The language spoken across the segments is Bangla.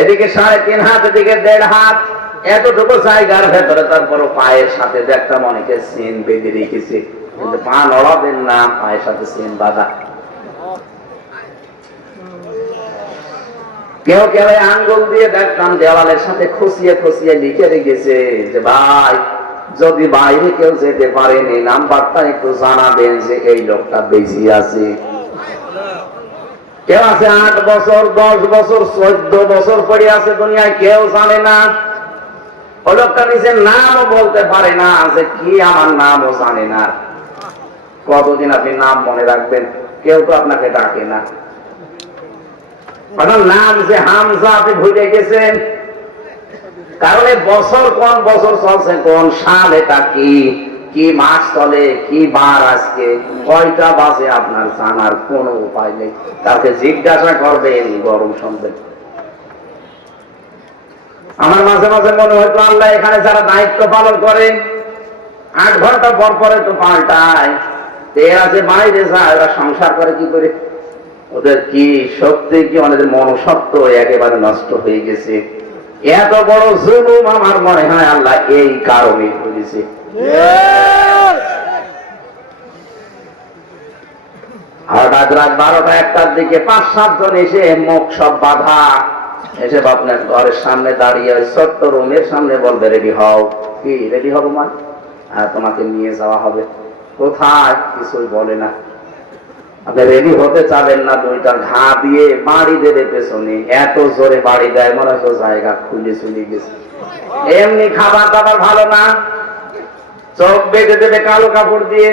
এদিকে 3.5 হাত, এদিকে 1.5 হাত, এতটুকু জায়গার ভেতরে তারপরও পায়ের সাথে একটা অনেকে চেন বেঁধে রেখেছে, কিন্তু পা নড়াবেন না, পায়ের সাথে চেন বাঁধা। কেউ কেউ আঙ্গুল দিয়ে দেখতাম দেওয়ালের সাথে খুশিয়ে খুশিয়ে লিখে রেখেছে যে ভাই যদি বাইরে কেউ যেতে পারেনি নাম্বারটা একটু জানাবেন যে এই লোকটা বেশি আছে। কেউ আছে 8 বছর, 10 বছর, 14 বছর পড়ে আছে দুনিয়ায়, কেউ জানে না। ওই লোকটা নিজের নামও বলতে পারে না, যে কি আমার নামও জানে না। কতদিন আপনি নাম মনে রাখবেন? কেউ তো আপনাকে ডাকে না। আপনার নাম যে হামজা, আপনি ভুলে গেছেন, কারণ বছর কোন বছর চলছে, কোন সাল, এটা কি মাস চলে, কি বার, আজকে কয়টা বাজে, আপনার জানার কোন উপায় নেই। তাকে জিজ্ঞাসা করবেন, গরম শুনবেন। আমার মাঝে মাঝে মনে হয়তো আল্লাহ এখানে যারা দায়িত্ব পালন করে 8 ঘন্টা পর পরে তো পাল্টায়, এরা যে বাইরে যায়, ওরা সংসার করে কি করে? ওদের কি সত্যি কি ওদের মনসত্ব একেবারে নষ্ট হয়ে গেছে? এত বড় জুলুম আমার মনে হয় আল্লাহ এই কারণে করেছে। হঠাৎ রাত 12টা 1টার দিকে 5-7 জন এসে মুখ সব বাধা এসে আপনার ঘরের সামনে দাঁড়িয়ে ছোট্ট রুমের সামনে বলবে রেডি হও। কি রেডি হবো মা? আর তোমাকে নিয়ে যাওয়া হবে। কোথায়? কিছুই বলে না। আপনি রেডি হতে চাবেন না, 2টা ঘা দিয়ে বাড়ি দেবে পেছনে, এত জোরে বাড়ি দেয় মনে হচ্ছে জায়গা খুলে চলে গেছে। এমনি খাবার দাবার ভালো না, চোখ বেঁধে দেবে কালো কাপড় দিয়ে,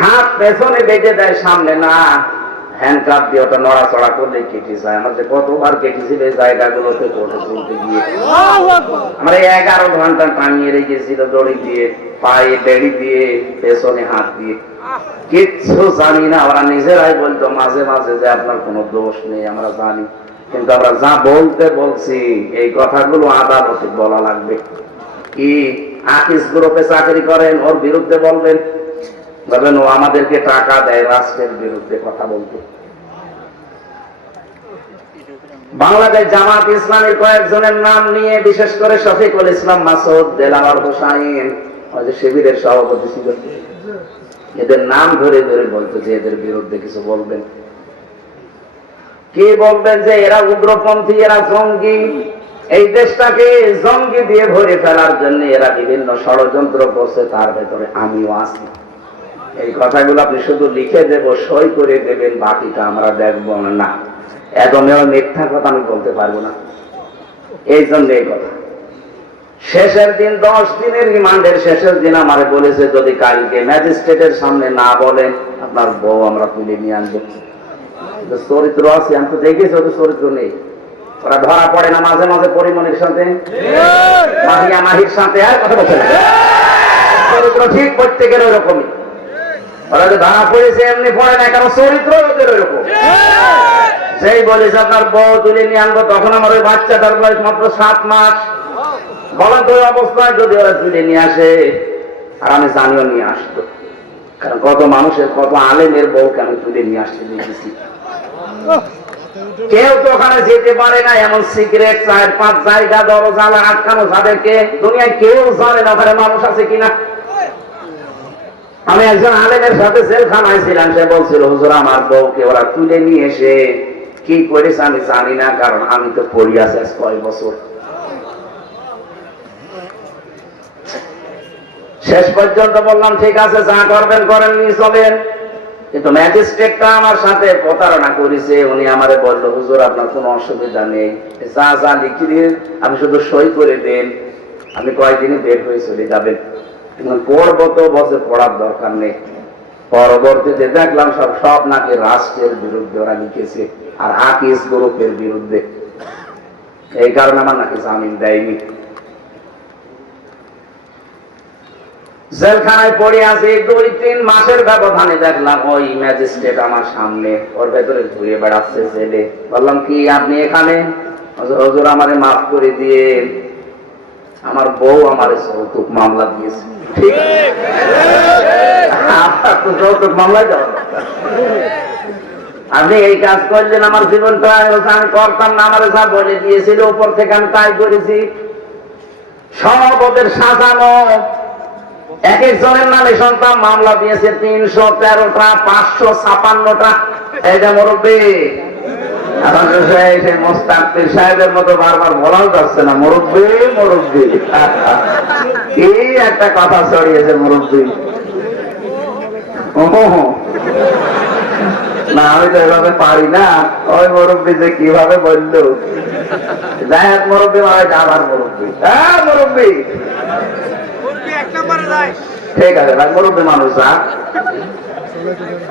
হাত পেছনে বেঁধে দেয়, সামনে না। হ্যান্ডকাপ দিয়ে ওটা নড়াচড়া করলে কেটে যায়। আমার যে কতবার কেটেছিল এই জায়গাগুলোতে কোর্টে তুলতে গিয়ে, আমরা 11 ঘন্টা টাঙিয়ে রেখেছিল দড়ি দিয়ে, পায়ে বেড়ি দিয়ে, পেছনে হাত দিয়ে। কিচ্ছু জানি না। ওরা নিজেরাই বলতো মাঝে মাঝে যে আপনার কোনো দোষ নেই, আমরা জানি, কিন্তু আমরা যা বলতে বলছি এই কথাগুলো আদালতে বলা লাগবে। কি আকিস গ্রুপে চাকরি করেন, ওর বিরুদ্ধে বলবেন, বলবেন ও আমাদেরকে টাকা দেয় রাষ্ট্রের বিরুদ্ধে কথা বলতে। বাংলাদেশ জামাত ইসলামের কয়েকজনের নাম নিয়ে, বিশেষ করে শফিকুল ইসলাম মাসুদ, দেলাওয়ার হোসাইন, ওই যে শিবিরের সভাপতি ছিল, এদের নাম ধরে ধরে বলতো যে এদের বিরুদ্ধে কিছু বলবেন। কি বলবেন? যে এরা উগ্রপন্থী, এরা জঙ্গি, এই দেশটাকে জঙ্গি দিয়ে ভরে ফেলার জন্য এরা বিভিন্ন ষড়যন্ত্র করছে, তার ভেতরে আমিও আছি। এই কথাগুলো আপনি শুধু লিখে দেব, সই করে দেবেন, বাকিটা আমরা দেখবো না। একদমই মিথ্যা কথা আমি বলতে পারবো না। এই জন্য এই কথা। শেষের দিন 10 দিনের রিমান্ডের শেষের দিন আমারে বলেছে যদি কালকে ম্যাজিস্ট্রেটের সামনে না বলেন আপনার বউ আমরা তুলে নিয়ে আনবো। চরিত্র আছে, আমি তো দেখেছি ওদের চরিত্র নেই। ওরা ধরা পড়ে না মাঝে মাঝে পরিমণির সাথে, মাহিয়া মাহির সাথে, আর কথা বলছে না, চরিত্র ঠিক প্রত্যেকের ওই রকমই। ওরা যে ধরা পড়েছে এমনি পড়ে না, কারণ চরিত্র ওদের ওই রকম। সেই বলেছে আপনার বউ তুলে নিয়ে আনবো, তখন আমার ওই বাচ্চাটার বয়স মাত্র 7 মাস। বলেন তো অবস্থায় যদি ওরা তুলে নিয়ে আসে, আর আমি জানিও নিয়ে আসতো, কারণ কত মানুষের, কত আলেমের বউকে আমি তুলে নিয়ে আসতে দেখেছি। কেউ তো ওখানে যেতে পারে না, এমন সিক্রেট 4-5 জায়গা দরজা আটকানো, যাদেরকে দুনিয়ায় কেউ জানে না ওখানে মানুষ আছে কিনা। আমি একজন আলেমের সাথে জেলখানায় ছিলাম, সে বলছিল হুজুর আমার বউকে ওরা তুলে নিয়ে এসে কি করেছে আমি জানি না, কারণ আমি তো পড়ি আছি 6 বছর। শেষ পর্যন্ত বললাম ঠিক আছে, যা করবেন করেন, নিয়ে চলেন। কিন্তু ম্যাজিস্ট্রেটটা আমার সাথে প্রতারণা করেছে। উনি আমারে বলল হুজুর আপনার কোনো অসুবিধা নেই, যা যা লিখে দিয়ে আপনি শুধু সই করে দেন, আপনি কয়েকদিনে বের হয়ে চলে যাবেন। পড়বো তো বসে, পড়ার দরকার নেই। পরবর্তীতে দেখলাম সব নাকি রাষ্ট্রের বিরুদ্ধে ওরা লিখেছে, আর আকিস গ্রুপের বিরুদ্ধে। এই কারণে আমার নাকি জামিন দেয়নি। জেলখানায় পড়ে আছে 2-3 মাসের ব্যবধানে দেখলাম ওই ম্যাজিস্ট্রেট আমার সামনে, ওর ভেতরে ঘুরে বেড়াচ্ছে জেলে। বললাম কি আপনি এখানে? হুজুর আমারে মাফ করে দিয়ে, আমার বউ আমার যৌতুক মামলা দিয়েছে। ঠিক আছে, আপনার তো যৌতুক মামলায় যাওয়া, আপনি এই কাজ করলেন, আমার জীবনটা আমি করতাম না, আমার যা বলে দিয়েছিল উপর থেকে আমি তাই করেছি। সব ওদের সাজানো। এক একজনের নামে সন্তান মামলা দিয়েছে 313টা, 556টা। এই যে মুরব্বী, এখন সেই মোস্তাকবির সাহেবের মতো বারবার বলাও যাচ্ছে না, মুরব্বী মুরব্বী। কি একটা কথা ছড়িয়েছে মুরব্বী। না আমি তো এভাবে পারি না, ওই মুরব্বী যে কিভাবে বললো। যাই হোক মুরব্বী মানে আবার মুরব্বী। হ্যাঁ মুরব্বী ঠিক আছে ভাই, মুরব্বী মানুষ যা,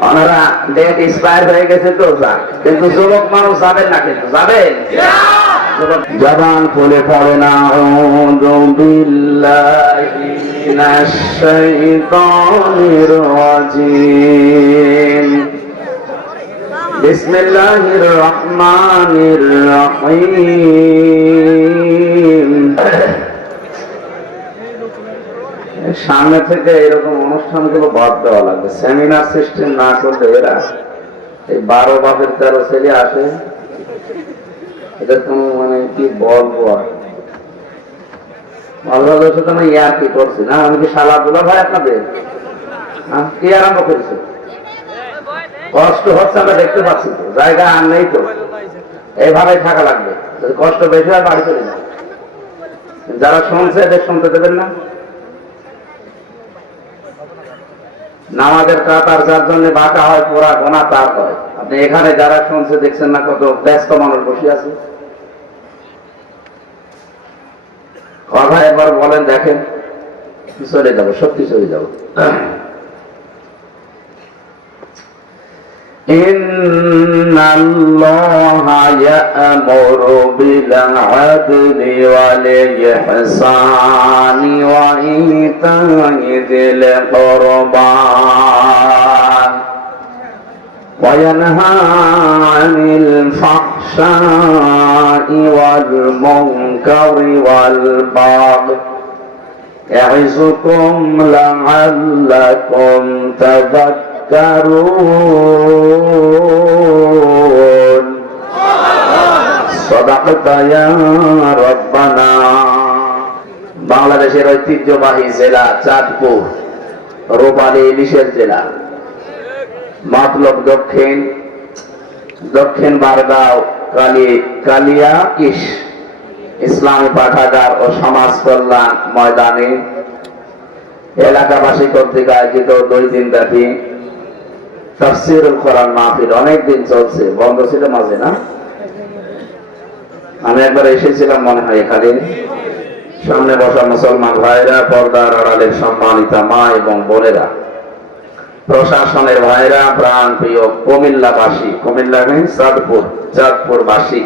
ওনারা ডেট এক্সপায়ার হয়ে গেছে তো যা, কিন্তু যুবক মানুষ যাবেন না, কিন্তু যাবেন জবান খুলে পড়ে না। আউযু বিল্লাহি মিনাশ শাইতানির রাজিম। বিসমিল্লাহির রহমানির রহিম। সামনে থেকে এরকম অনুষ্ঠানগুলো বাদ দেওয়া লাগবে, সেমিনার সিস্টেম না করলে এরা এই 12 বাপের 13 ছেলে আসে, এটা কোনো মানে কি বলবো আর ইয়ার কি করছি না, আমি কি শালা দুলা ভাই আপনাদের কি আরম্ভ করেছে? কষ্ট হচ্ছে আমরা দেখতে পাচ্ছি তো, জায়গা আর নেই তো, এইভাবে থাকা লাগবে। যদি কষ্ট বেশি হয় বাড়ি চলে যাবে। যারা শুনছে এদের শুনতে দেবেন না। নামাজের কাতার যার জন্য বাঁকা হয় পুরা গোনা তার হয়। আপনি এখানে যারা শুনছে দেখছেন না, কত ব্যস্ত মানুষ বসে আছে। কথা একবার বলেন দেখেন, চলে যাবো, সত্যি চলে যাবো। ইন্নাল্লাহা ইয়া'মুরু বিল আদলি ওয়াল ইহসানি ওয়া ইতা'i যিল কুরবা ওয়া ইয়ানহা আনিল ফাহশা'i ওয়াল মুনকারি ওয়াল বাগই ইয়া'iযুকুম লা'আল্লাকুম তাযাক্কারুন। সাদাকাতা ইয়া রাব্বানা। বাংলাদেশের ঐতিহ্যবাহী জেলা চাঁদপুর, রূপালী ইলিশের জেলা, মতলব দক্ষিণ বারগাঁও কালিয়া ইস ইসলামী পাঠাগার ও সমাজ কল্যাণ ময়দানে এলাকাবাসী কর্তৃক আয়োজিত 2 দিন ব্যাপী তাফসীরুল কোরআন মাহফিল অনেকদিন চলছে, বন্ধ ছিল মাঝে না? আমি একবার এসেছিলাম মনে হয় এখানে। সামনে বসা মুসলমান ভাইরা, পর্দার আড়ালের সম্মানিতা মা এবং বোনেরা, প্রশাসনের ভাইরা, প্রাণ প্রিয় কুমিল্লাবাসী, কুমিল্লা চাঁদপুরবাসী,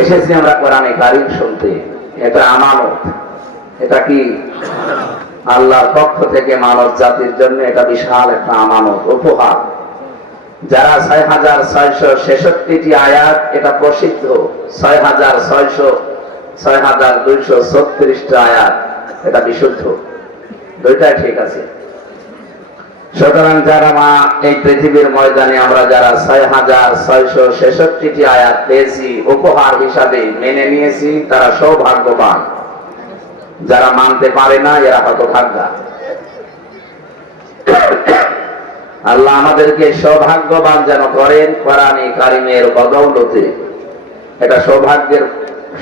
এসেছি আমরা কোরআনে কারীম শুনতে। এটা আমানত। এটা কি আল্লাহর পক্ষ থেকে মানব জাতির জন্য এটা বিশাল একটা আমানত, উপহার। যারা 6666টি আয়াত, এটা প্রসিদ্ধ 6236টা আয়াত, এটা বিশুদ্ধ, দুইটাই ঠিক আছে। সুতরাং যারা মা এই পৃথিবীর ময়দানে আমরা যারা 6666টি আয়াত পেয়েছি, উপহার হিসাবে মেনে নিয়েছি, তারা সৌভাগ্যবান। যারা মানতে পারে না এরা হতভাগ্যা। আল্লাহ আমাদেরকে সৌভাগ্যবান যেন করেন কোরআনে কারীমের বদৌলতে। এটা সৌভাগ্যের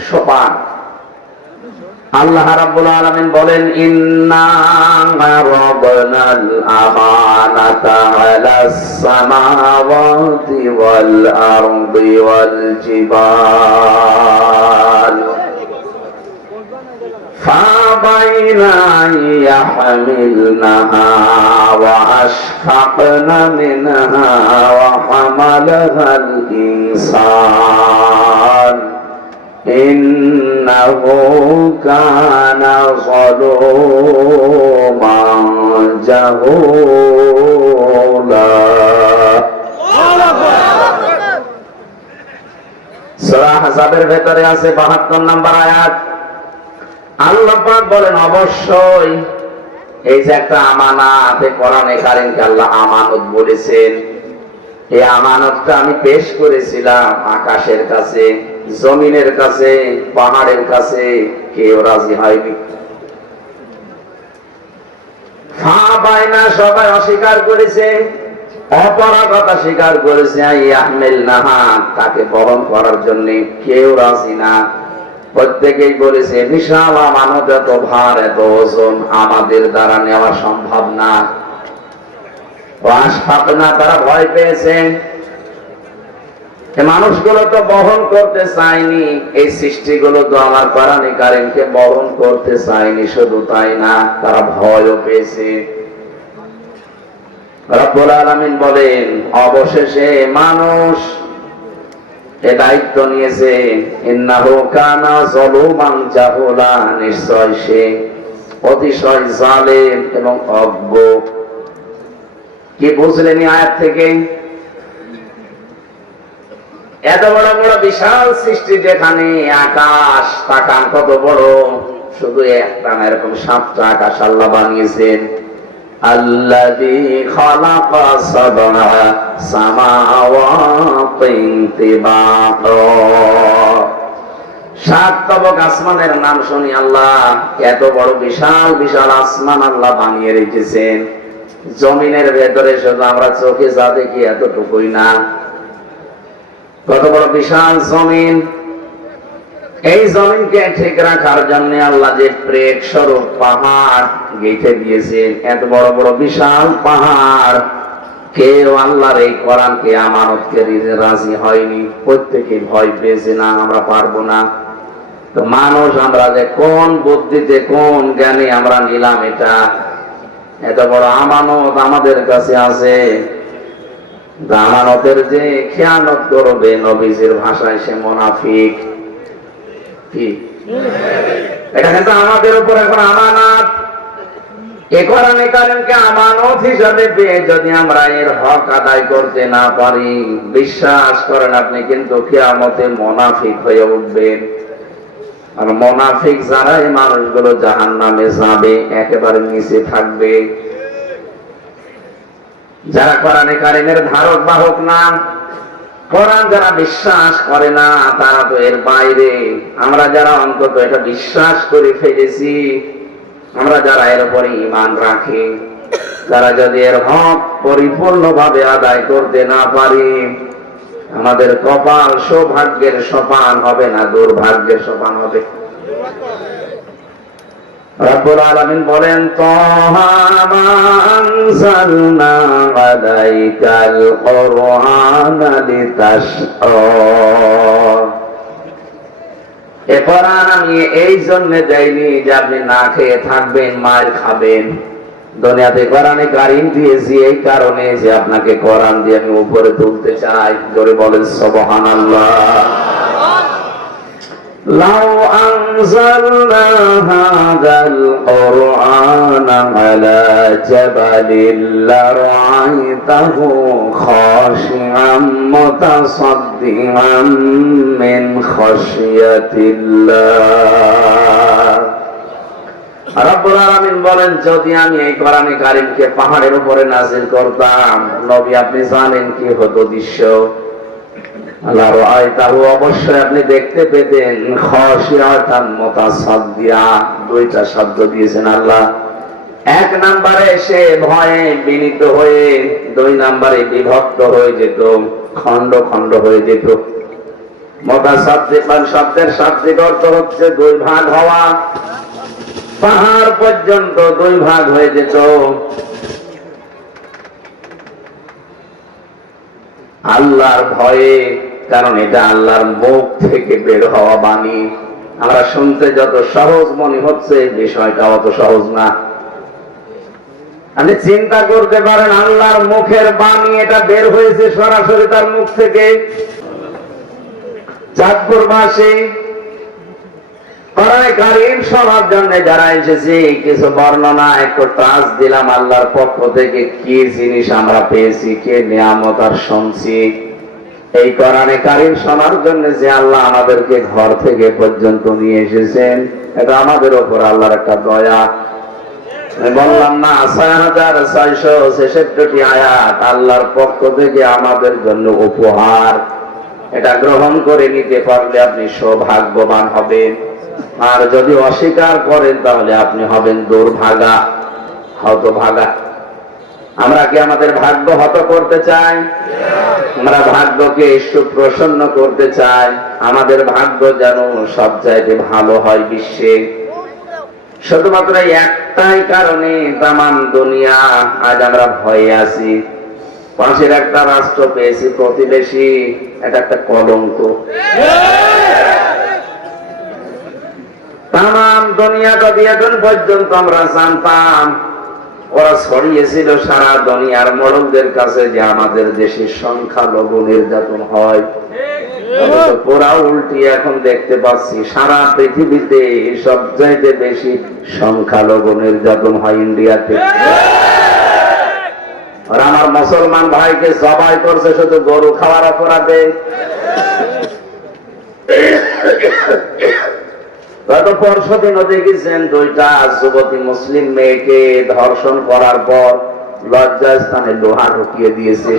সোপান। আল্লাহ রাব্বুল আলামিন বলেন, ইন্না আরাদনাল আমানাতা আলাস সামাওয়াতি ওয়াল আরদি ওয়াল জিবাল فَأَبَيْنَ أَن يَحْمِلْنَهَا وَأَشْفَقْنَ مِنْهَا وَحَمَلَهَا الْإِنسَانُ إِنَّهُ كَانَ ظَلُومًا جَهُولًا। সূরা আহজাবের ভেতরে আছে 72 নম্বর আয়াত। আল্লাহ পাক বলেন, অবশ্যই এই যে একটা আমানত, কোরআনে কারীমকে আল্লাহ আমানত বলেছেন, এই আমানতটা আমি পেশ করেছিলাম আকাশের কাছে, জমিনের কাছে, পাহাড়ের কাছে, কেউ রাজি হয়নি। সবাই অস্বীকার করেছে, অপরাগতা স্বীকার করেছে। তাকে বহন করার জন্য কেউ রাজি না। প্রত্যেকেই বলেছে বিশাল আমানত, এত ভার, এত ওজন আমাদের দ্বারা নেওয়া সম্ভব না। তারা ভয় পেয়েছে। মানুষগুলো তো বহন করতে চায়নি, এই সৃষ্টিগুলো তো আমার কোরআন কারীমকে বহন করতে চায়নি। শুধু তাই না, তারা ভয়ও পেয়েছে। রব্বুল আলামিন বলেন অবশেষে মানুষ এ দায়িত্ব নিয়েছে। ইন্নাহু কানা যালুমান জাহুলা, নিশ্চয় সে অতিশয় জালেম এবং অজ্ঞ। কি বুঝলেন আয়াত থেকে? এত বড় বড় বিশাল সৃষ্টি, যেখানে আকাশ তাকান কত বড়, শুধু একটা না, এরকম 7টা আকাশ আল্লাহ বানিয়েছেন। আল্লাযী খালাকা সাবআ সামাওয়াতিন তিবাকা। 7 তবক আসমানের নাম শুনি আল্লাহ এত বড় বিশাল বিশাল আসমান আল্লাহ বানিয়ে রেখেছেন। জমিনের ভেতরে শুধু আমরা চোখে যা দেখি এতটুকুই না, কত বড় বিশাল জমিন। এই জমিনকে ঠিক রাখার জন্য আল্লাহ যে প্রেক স্বরূপ পাহাড় গেঁথে দিয়েছেন, এত বড় বড় বিশাল পাহাড়, কেউ আল্লাহর এই কোরআনকে আমানতকে দিতে রাজি হয়নি। প্রত্যেকে ভয় পেয়েছে, না আমরা পারবো না। তো মানুষ আমরা যে কোন বুদ্ধিতে, কোন জ্ঞানে আমরা নিলাম এটা, এত বড় আমানত আমাদের কাছে আছে। আমানতের যে খেয়ানত করবে, নবীজির ভাষায় সে মুনাফিক। কি এটা কিন্তু আমাদের উপর এখন আমানত। এই কোরআনে কারীমকে আমানত হিসাবে পেয়ে যদি আমরা এর হক আদায় করতে না পারি, বিশ্বাস করেন আপনি কিন্তু কিয়ামতে মুনাফিক হয়ে উঠবেন। আর মুনাফিক যারা, এই মানুষগুলো জাহান্নামে যাবে, একেবারে নিচে থাকবে। যারা কোরআনে কারীমের ধারক বাহক না, কোরআন যারা বিশ্বাস করে না, তারা তো এর বাইরে। আমরা যারা অন্তত এটা বিশ্বাস করে ফেলেছি, আমরা যারা এর উপরে ঈমান রাখি, তারা যদি এর হক পরিপূর্ণভাবে আদায় করতে না পারি, আমাদের কপাল সৌভাগ্যের সোপান হবে না, দুর্ভাগ্যের সোপান হবে। রব্বুল আলামিন বলেন তাহা মা আনজালনা আলাইকাল কুরআনা লিতাশকা। এ কোরআন আমি এই জন্য দেইনি যে আপনি না খেয়ে থাকবেন, মার খাবেন। দুনিয়াতে কোরআনে কারীম দিয়েছি এই কারণে যে আপনাকে কোরআন দিয়ে আমি উপরে তুলতে চাই। জোরে বলেন সুবহানাল্লাহ। লাউ আনজালনা হাযাল কুরআনা আলা জাবালিন লারাআইতাহু খাশিআম মুতাসাদ্দিআম মিন খাশিয়াতিল্লাহ। রব্বুল আলামিন বলেন যদি আমি এই কোরআনে কারীমকে পাহাড়ের উপরে নাযিল করতাম, নবী আপনি জানেন কি হতো দৃশ্য? লারাআইতাহু, অবশ্যই আপনি দেখতে পেতেন, খাশিআতান মুতাসাদ্দিআ। 2টা শব্দ দিয়েছেন আল্লাহ। 1 নম্বরে সে ভয়ে বিনীত হয়ে, 2 নম্বরে বিভক্ত হয়ে যেত, খণ্ড খণ্ড হয়ে যেত। মুতাসাদ্দিআন শব্দের শাব্দিক অর্থ হচ্ছে 2 ভাগ হওয়া। পাহাড় পর্যন্ত 2 ভাগ হয়ে যেত। আল্লাহর ভয়ে, কারণ এটা আল্লাহর মুখ থেকে বের হওয়া বাণী। আমরা শুনতে যত সহজ মনে হচ্ছে, বিষয়টা অত সহজ না। আপনি চিন্তা করতে পারেন, আল্লাহর মুখের বাণী, এটা বের হয়েছে সরাসরি তার মুখ থেকে। চাঁদপুর মাসে কোরআনে কারীম শোনার জন্য যারা এসেছে, কিছু বর্ণনা একটু টাচ দিলাম আল্লাহর পক্ষ থেকে, কি জিনিস আমরা পেয়েছি, কে নিয়ামত আর শুনছি। এই কোরআনে কারীম শোনার জন্য যে আল্লাহ আমাদেরকে ঘর থেকে পর্যন্ত নিয়ে এসেছেন, এটা আমাদের উপর আল্লাহর একটা দয়া। বললাম না 6666টি আয়াত আল্লাহর পক্ষ থেকে আমাদের জন্য উপহার। এটা গ্রহণ করে নিতে পারলে আপনি সৌভাগ্যবান হবেন, আর যদি অস্বীকার করেন তাহলে আপনি হবেন দুর্ভাগা, হতভাগা। আমরা কি আমাদের ভাগ্য হত করতে চাই? আমরা ভাগ্যকে সুপ্রসন্ন করতে চাই। আমাদের ভাগ্য যেন সব জায়গায় ভালো হয় বিশ্বে। শুধুমাত্র একটাই কারণে তামাম দুনিয়া আজ আমরা ভয়ে আছি। পাশের একটা রাষ্ট্র পেয়েছি প্রতিবেশী, এটা একটা কলঙ্ক। তামাম দুনিয়া যদি এখন পর্যন্ত আমরা জানতাম, ওরা ছড়িয়েছিল সারা দুনিয়ার মোড়লদের কাছে যে আমাদের দেশে সংখ্যালঘু নির্যাতন হয়। পুরা উল্টি এখন দেখতে পাচ্ছি সারা পৃথিবীতে সবচাইতে বেশি সংখ্যালঘু নির্যাতন হয় ইন্ডিয়াতে। আর আমার মুসলমান ভাইকে জবাই করছে শুধু গরু খাওয়ার অপরাধে। গত পরশুদিনও দেখেছেন 2টা যুবতী মুসলিম মেয়েকে ধর্ষণ করার পর লজ্জাস্থানে লোহা ঢুকিয়ে দিয়েছে।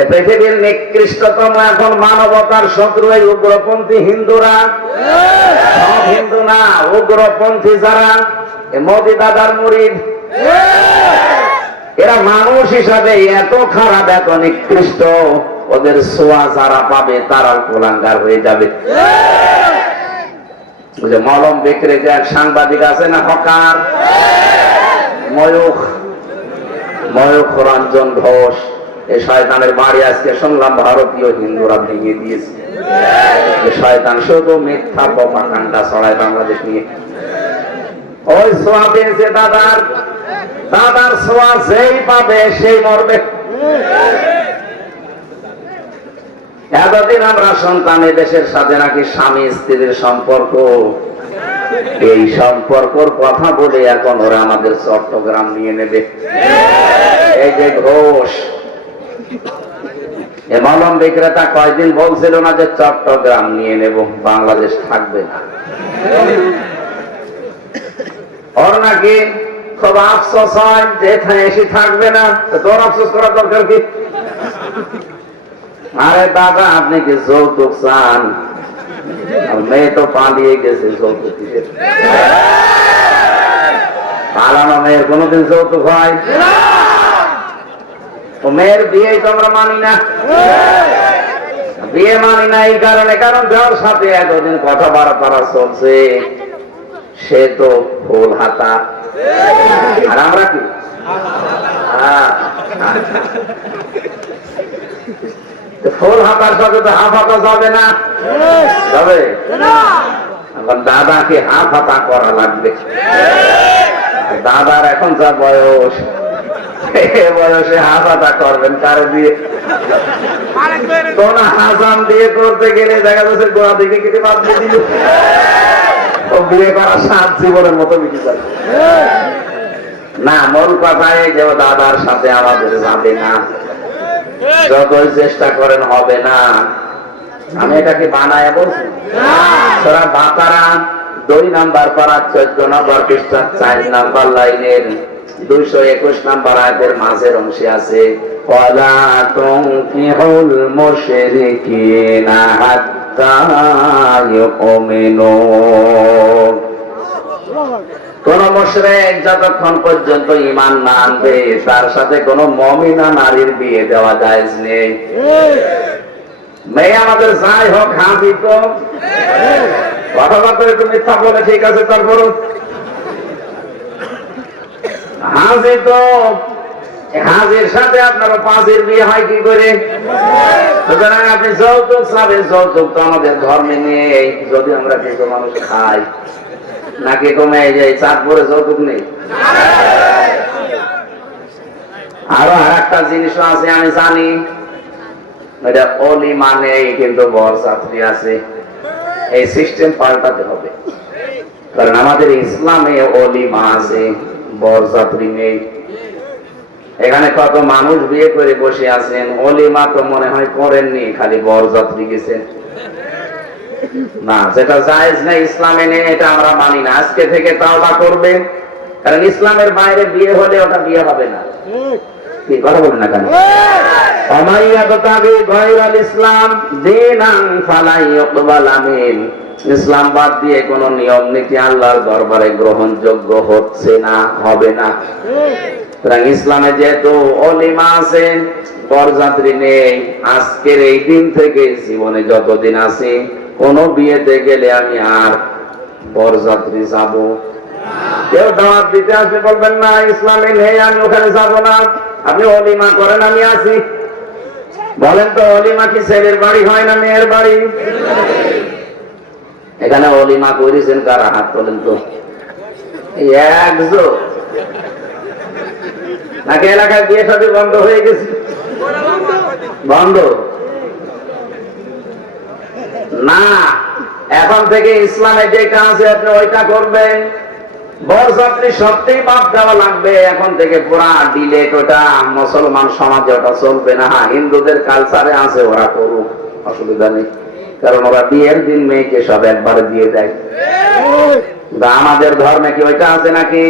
এ পৃথিবীর নিকৃষ্টতম এখন মানবতার শত্রু এই উগ্রপন্থী হিন্দুরা। সব হিন্দু না, উগ্রপন্থী যারা, মোদী দাদার মুরিদ। এরা মানুষ হিসাবে এত খারাপ, এত নিকৃষ্ট, ওদের ছোঁয়া যারা পাবে তারাও কুলাঙ্গার হয়ে যাবে। মলম বিক্রেতা এক সাংবাদিক আছে না, হকার, ময়ূখ রঞ্জন ঘোষ। এই শয়তানের বাড়ি আজকে শুনলাম ভারতীয় হিন্দুরা ভেঙে দিয়েছে। শয়তান শুধু মিথ্যা প্রপাগান্ডা ছড়ায় বাংলাদেশ নিয়ে। ওই ছোঁয়া পেয়েছে দাদার ছোঁয়া যেই পাবে সেই মরবে। এতদিন আমরা সন্তান দেশের সাথে নাকি স্বামী স্ত্রীর সম্পর্ক, এই সম্পর্কর কথা বলে এখন ওরা আমাদের চট্টগ্রাম নিয়ে নেবে। এই যে ঘোষ মলম বিক্রেতা কয়দিন বলছিল না যে চট্টগ্রাম নিয়ে নেব, বাংলাদেশ থাকবে না। ওর নাকি খুব আফসোস হয় যে এখানে এসে থাকবে না। তোর আফসোস করার দরকার কি? আরে দাদা, আপনি কি যৌতুক চান? মেয়ে তো পালিয়ে গেছে, যৌতুক পালানো মেয়ের কোনদিন যৌতুক হয়? মেয়ের বিয়ে তো আমরা মানি না। বিয়ে মানি না এই কারণে, কারণ যার সাথে এতদিন কথাবার্তা চলছে সে তো ফুল হাতা, আর আমরা কি ফুল হাতার সাথে তো হাফ হাতা যাবে না, যাবে? এখন দাদাকে হাফ হাতা করা লাগবে। দাদার এখন যা বয়স, বয়সে হাফ হাতা করবেন কারে দিয়ে? কোন হাসান দিয়ে করতে গেলে দেখা যাচ্ছে গোড়া দিকে কেটে বাদ দিয়ে দিল। ও বিয়ে করা 7 জীবনের মতো মিটে যাবে না। মূল কথায় যে দাদার সাথে আমাদের যাবে না, যতই চেষ্টা করেন হবে না। আমি এটাকে বানায় বলছি। তোরা বাতারা 2 নাম্বার পারা 14 নম্বর পৃষ্ঠা 4 নাম্বার লাইনের 221 নাম্বার আয়াতের মাঝের অংশে আছে, ওয়ালা তুনকিহুল মুশরিকিনা হাত্তা ইউমিনু। কোন মুশরিক যতক্ষণ পর্যন্ত ঈমান না আনবে তার সাথে কোন মুমিনা নারীর বিয়ে দেওয়া জায়েজ নেই। মেয়ে আমাদের যাই হোক হাজি তো কথাবার্তা একটু মিথ্যা বলে ঠিক আছে, তারপরও হাজি তো হাজির সাথে আপনার পাঁচের বিয়ে হয় কি করে? সুতরাং আপনি যৌতুক চাবেন, যৌতুক তো আমাদের ধর্মে নেই। যদি আমরা কিছু মানুষ খাই নাকি কমে যায়, চাঁদপুরে যৌতুক নেই। আরো আর একটা জিনিস আছে আমি জানি, এটা অলিমা নেই কিন্তু বরযাত্রী আছে। এই সিস্টেম পাল্টাতে হবে, কারণ আমাদের ইসলামে অলিমা আছে, বরযাত্রী নেই। এখানে কত মানুষ বিয়ে করে বসে আছেন, অলিমা তো মনে হয় করেননি, খালি বরযাত্রী গেছেন। না, যেটা জায়েজ না ইসলামে নেই এটা আমরা মানি না। আজকে থেকে তাওবা করবে, কারণ ইসলামের বাইরে বিয়ে হলে ওটা বিয়ে হবে না। কি কথা বলেন না কেন? ইসলাম বাদ দিয়ে কোন নিয়ম নীতি আল্লাহর দরবারে গ্রহণযোগ্য হচ্ছে না, হবে না। ইসলামে যেহেতু অলিমা আছে, বরযাত্রী নেই, আজকের এই দিন থেকে জীবনে যতদিন আছি কোন বিয়েতে গেলে আমি আর বরযাত্রী যাব। কেউ দাওয়াত দিতে আসলে বলবেন না ইসলামে নেই, আমি ওখানে যাব না। আপনি অলিমা করেন, আমি আছি। বলেন তো অলিমা কি ছেলের বাড়ি হয় না মেয়ের বাড়ি? এখানে অলিমা করেছেন কারা? হাত তোলেন তো। একজন নাকি এলাকায় বিয়ে শাদী বন্ধ হয়ে গেছে? বন্ধ না, এখন থেকে ইসলামে যেটা আছে আপনি ওইটা করবেন। বরযাত্রী সত্যিই বাদ দেওয়া লাগবে এখন থেকে, পুরা ডিলেট। ওটা মুসলমান সমাজে ওটা চলবে না। হিন্দুদের কালচারে আছে, ওরা করুক, অসুবিধা নেই, কারণ ওরা বিয়ের দিন মেয়েকে সব একবারে দিয়ে দেয়। আমাদের ধর্মে কি ওইটা আছে নাকি?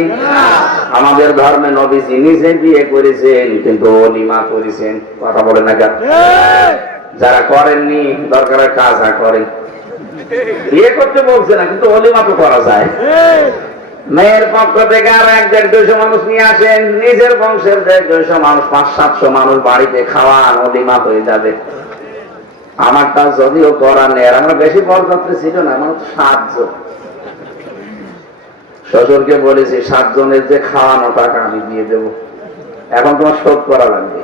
আমাদের ধর্মে নবীজি নিজে বিয়ে করেছেন, কিন্তু অলিমা করেছেন। কথা বলে না কেন? যারা করেননি দরকার কাজা করেন, বিয়ে করতে বলছে না, কিন্তু অলিমা তো করা যায়। মেয়ের পক্ষ থেকে আর 100-150 মানুষ নিয়ে আসেন, নিজের বংশের 150 মানুষ, 500-700 মানুষ বাড়িতে খাওয়ান, অলিমা হয়ে যাবে। আমারটা যদিও করা নেই, আর আমরা বেশি বরযাত্রী ছিল না, আমার 7 জন। শ্বশুরকে বলেছি 7 জনের যে খাওয়ানো টাকা আমি দিয়ে দেব, এখন তোমার শোধ করা লাগবে।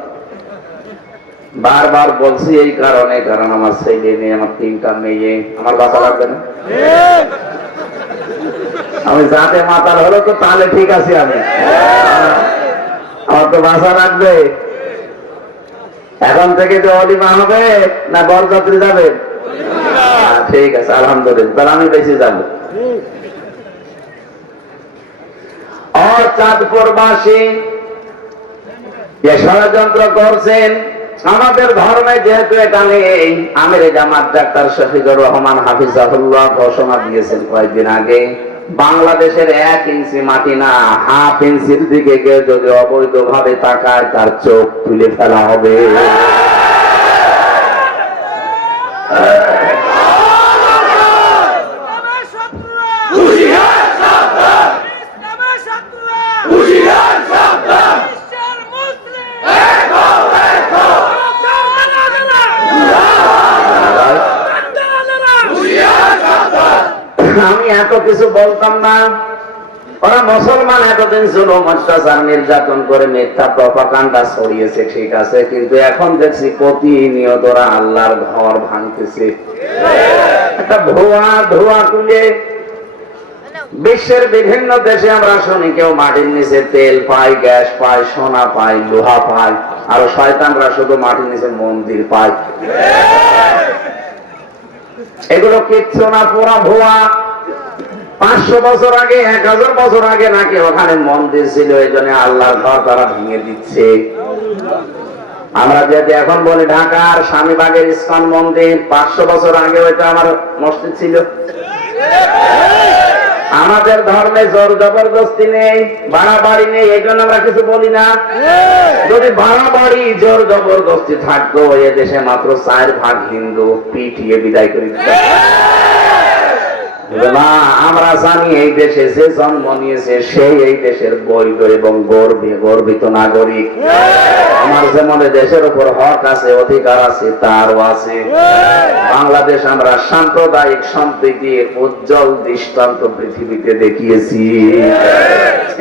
বারবার বলছি এই কারণে, কারণ আমার ছেলে নেই, আমার 3টা মেয়ে, আমার বাঁচা লাগবে না। আমি যাতে মাতাল হলো তো তাহলে ঠিক আছে, আমি আমার তো বাঁচা লাগবে। এখন থেকে যে অলিমা হবে না বরযাত্রী যাবে? ঠিক আছে, আলহামদুলিল্লাহ, তাহলে আমি বেশি যাবো। চাঁদপুরবাসী যে ষড়যন্ত্র করছেন আমাদের ধর্মে, যেহেতু এটা নেই, আমির জামাত ডাক্তার শফিকুর রহমান হাফিজাহুল্লাহ ঘোষণা দিয়েছেন কয়েকদিন আগে, বাংলাদেশের 1 ইঞ্চি মাটি না, ½ ইঞ্চির দিকে কেউ যদি অবৈধভাবে তাকায় তার চোখ তুলে ফেলা হবে। আমি এত কিছু বলতাম না, ওরা মুসলমান এতদিন জুলুম অত্যাচার নির্যাতন করে মিথ্যা প্রপাগান্ডা ছড়িয়েছে, ঠিক আছে, কিন্তু এখন দেখছি প্রতিনিয়ত ওরা আল্লাহর ঘর ভাঙতেছে। একটা ধোঁয়া তুলে বিশ্বের বিভিন্ন দেশে আমরা শুনি কেউ মাটির নিচে তেল পায়, গ্যাস পায়, সোনা পায়, লোহা পায়, আর শয়তানরা শুধু মাটির নিচে মন্দির পায়। এগুলো কিচ্ছু না, পুরা ভুয়া। 500 বছর আগে, 1000 বছর আগে নাকি ওখানে মন্দির ছিল, এই জন্য আল্লাহর ঘর তারা ভেঙে দিচ্ছে। আমরা যদি এখন বলি ঢাকার স্বামীবাগের ইস্কন মন্দির, 500 বছর আগে ওইটা আমার মসজিদ ছিল। আমাদের ধর্মে জোর জবরদস্তি নেই, বাড়াবাড়ি নেই, এই জন্য আমরা কিছু বলি না। যদি বাড়াবাড়ি জোর জবরদস্তি থাকতো, এ দেশে মাত্র 4 ভাগ হিন্দু পিটিয়ে বিদায় করে দিত। না, আমরা জানি এই দেশে যে জন্ম নিয়েছে সেই এই দেশের বৈধ এবং গর্বিত নাগরিক। আমার যেমন দেশের উপর হক আছে, অধিকার আছে, তারও আছে। বাংলাদেশ আমরা সাম্প্রদায়িক সম্প্রীতির উজ্জ্বল দৃষ্টান্ত পৃথিবীতে দেখিয়েছি।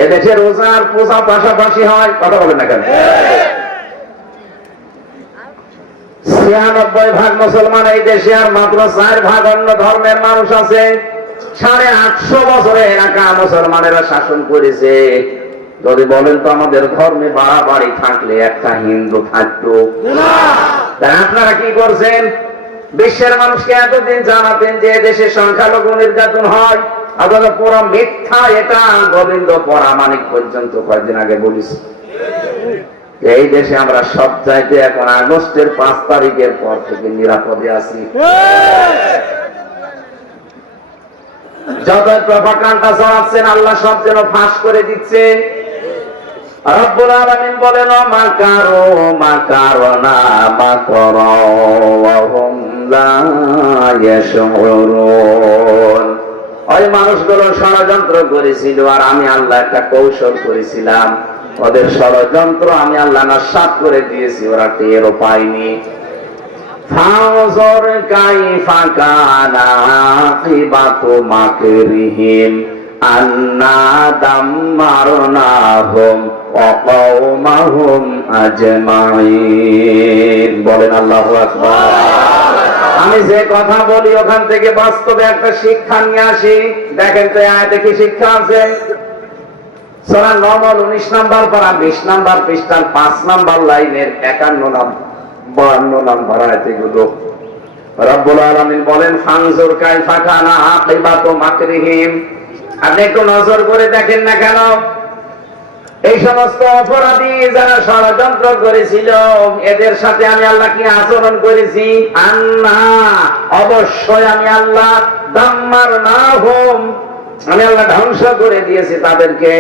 এদেশের রোজার পূজা পাশাপাশি হয়, কথা বলেন না কেন? 96 ভাগ মুসলমান এই দেশে, আর মাত্র 4 ভাগ অন্য ধর্মের মানুষ আছে। 850 বছরে এলাকা মুসলমানেরা শাসন করেছে। যদি বলেন তো আমাদের ধর্মে বাড়াবাড়ি থাকলে একটা হিন্দু থাকতো না। আপনারা কি করছেন? বিশ্বের মানুষকে এতদিন জানাতেন যে দেশে সংখ্যালঘু নির্যাতন হয়, অথচ পুরো মিথ্যা। এটা গোবিন্দ পরামানিক পর্যন্ত কয়েকদিন আগে বলিস। এই দেশে আমরা সব চাইতে এখন আগস্টের 5 তারিখের পর থেকে নিরাপদে আছি। যত প্রপাগান্ডা চালাচ্ছেন আল্লাহ সব যেন ফাঁস করে দিচ্ছে। রব্বুল আলামিন বলেন মাকারু মাকারনা মাকারা ওয়া হুম লা ইয়াশউরুন। ওই মানুষগুলো ষড়যন্ত্র করেছিল আর আমি আল্লাহ একটা কৌশল করেছিলাম, ওদের ষড়যন্ত্র আমি আল্লাহ নাশাত করে দিয়েছি, ওরা টেরও পায়নি। ফানজুর কাইফা কানা আকিবাতু মাকরিহিম আন্না দাম্মারনাহুম ওয়া কওমাহুম আজমাইন। বলেন আল্লাহু আকবার। আমি যে কথা বলি ওখান থেকে বাস্তবে একটা শিক্ষা নিয়ে আসি। দেখেন তো আয়াতে কি শিক্ষা আছে? সূরা নমল 19 নাম্বার পারা 20 নাম্বার পৃষ্ঠার 5 নাম্বার লাইনের 51 নাম্বার 52 নাম্বার আয়াতে গুলো রব্বুল আলামিন বলেন ফানজুর কাইফা কানা আকিবাতু মাকরিহিম। আপনি একটু নজর করে দেখেন না কেন এই সমস্ত অপরাধী যারা ষড়যন্ত্র করেছিল এদের সাথে আমি আল্লাহ কি আচরণ করেছি? আন্না অবশ্যই আমি আল্লাহ দাম্মারনাহুম আমি আল্লাহ ধ্বংস করে দিয়েছি তাদেরকে,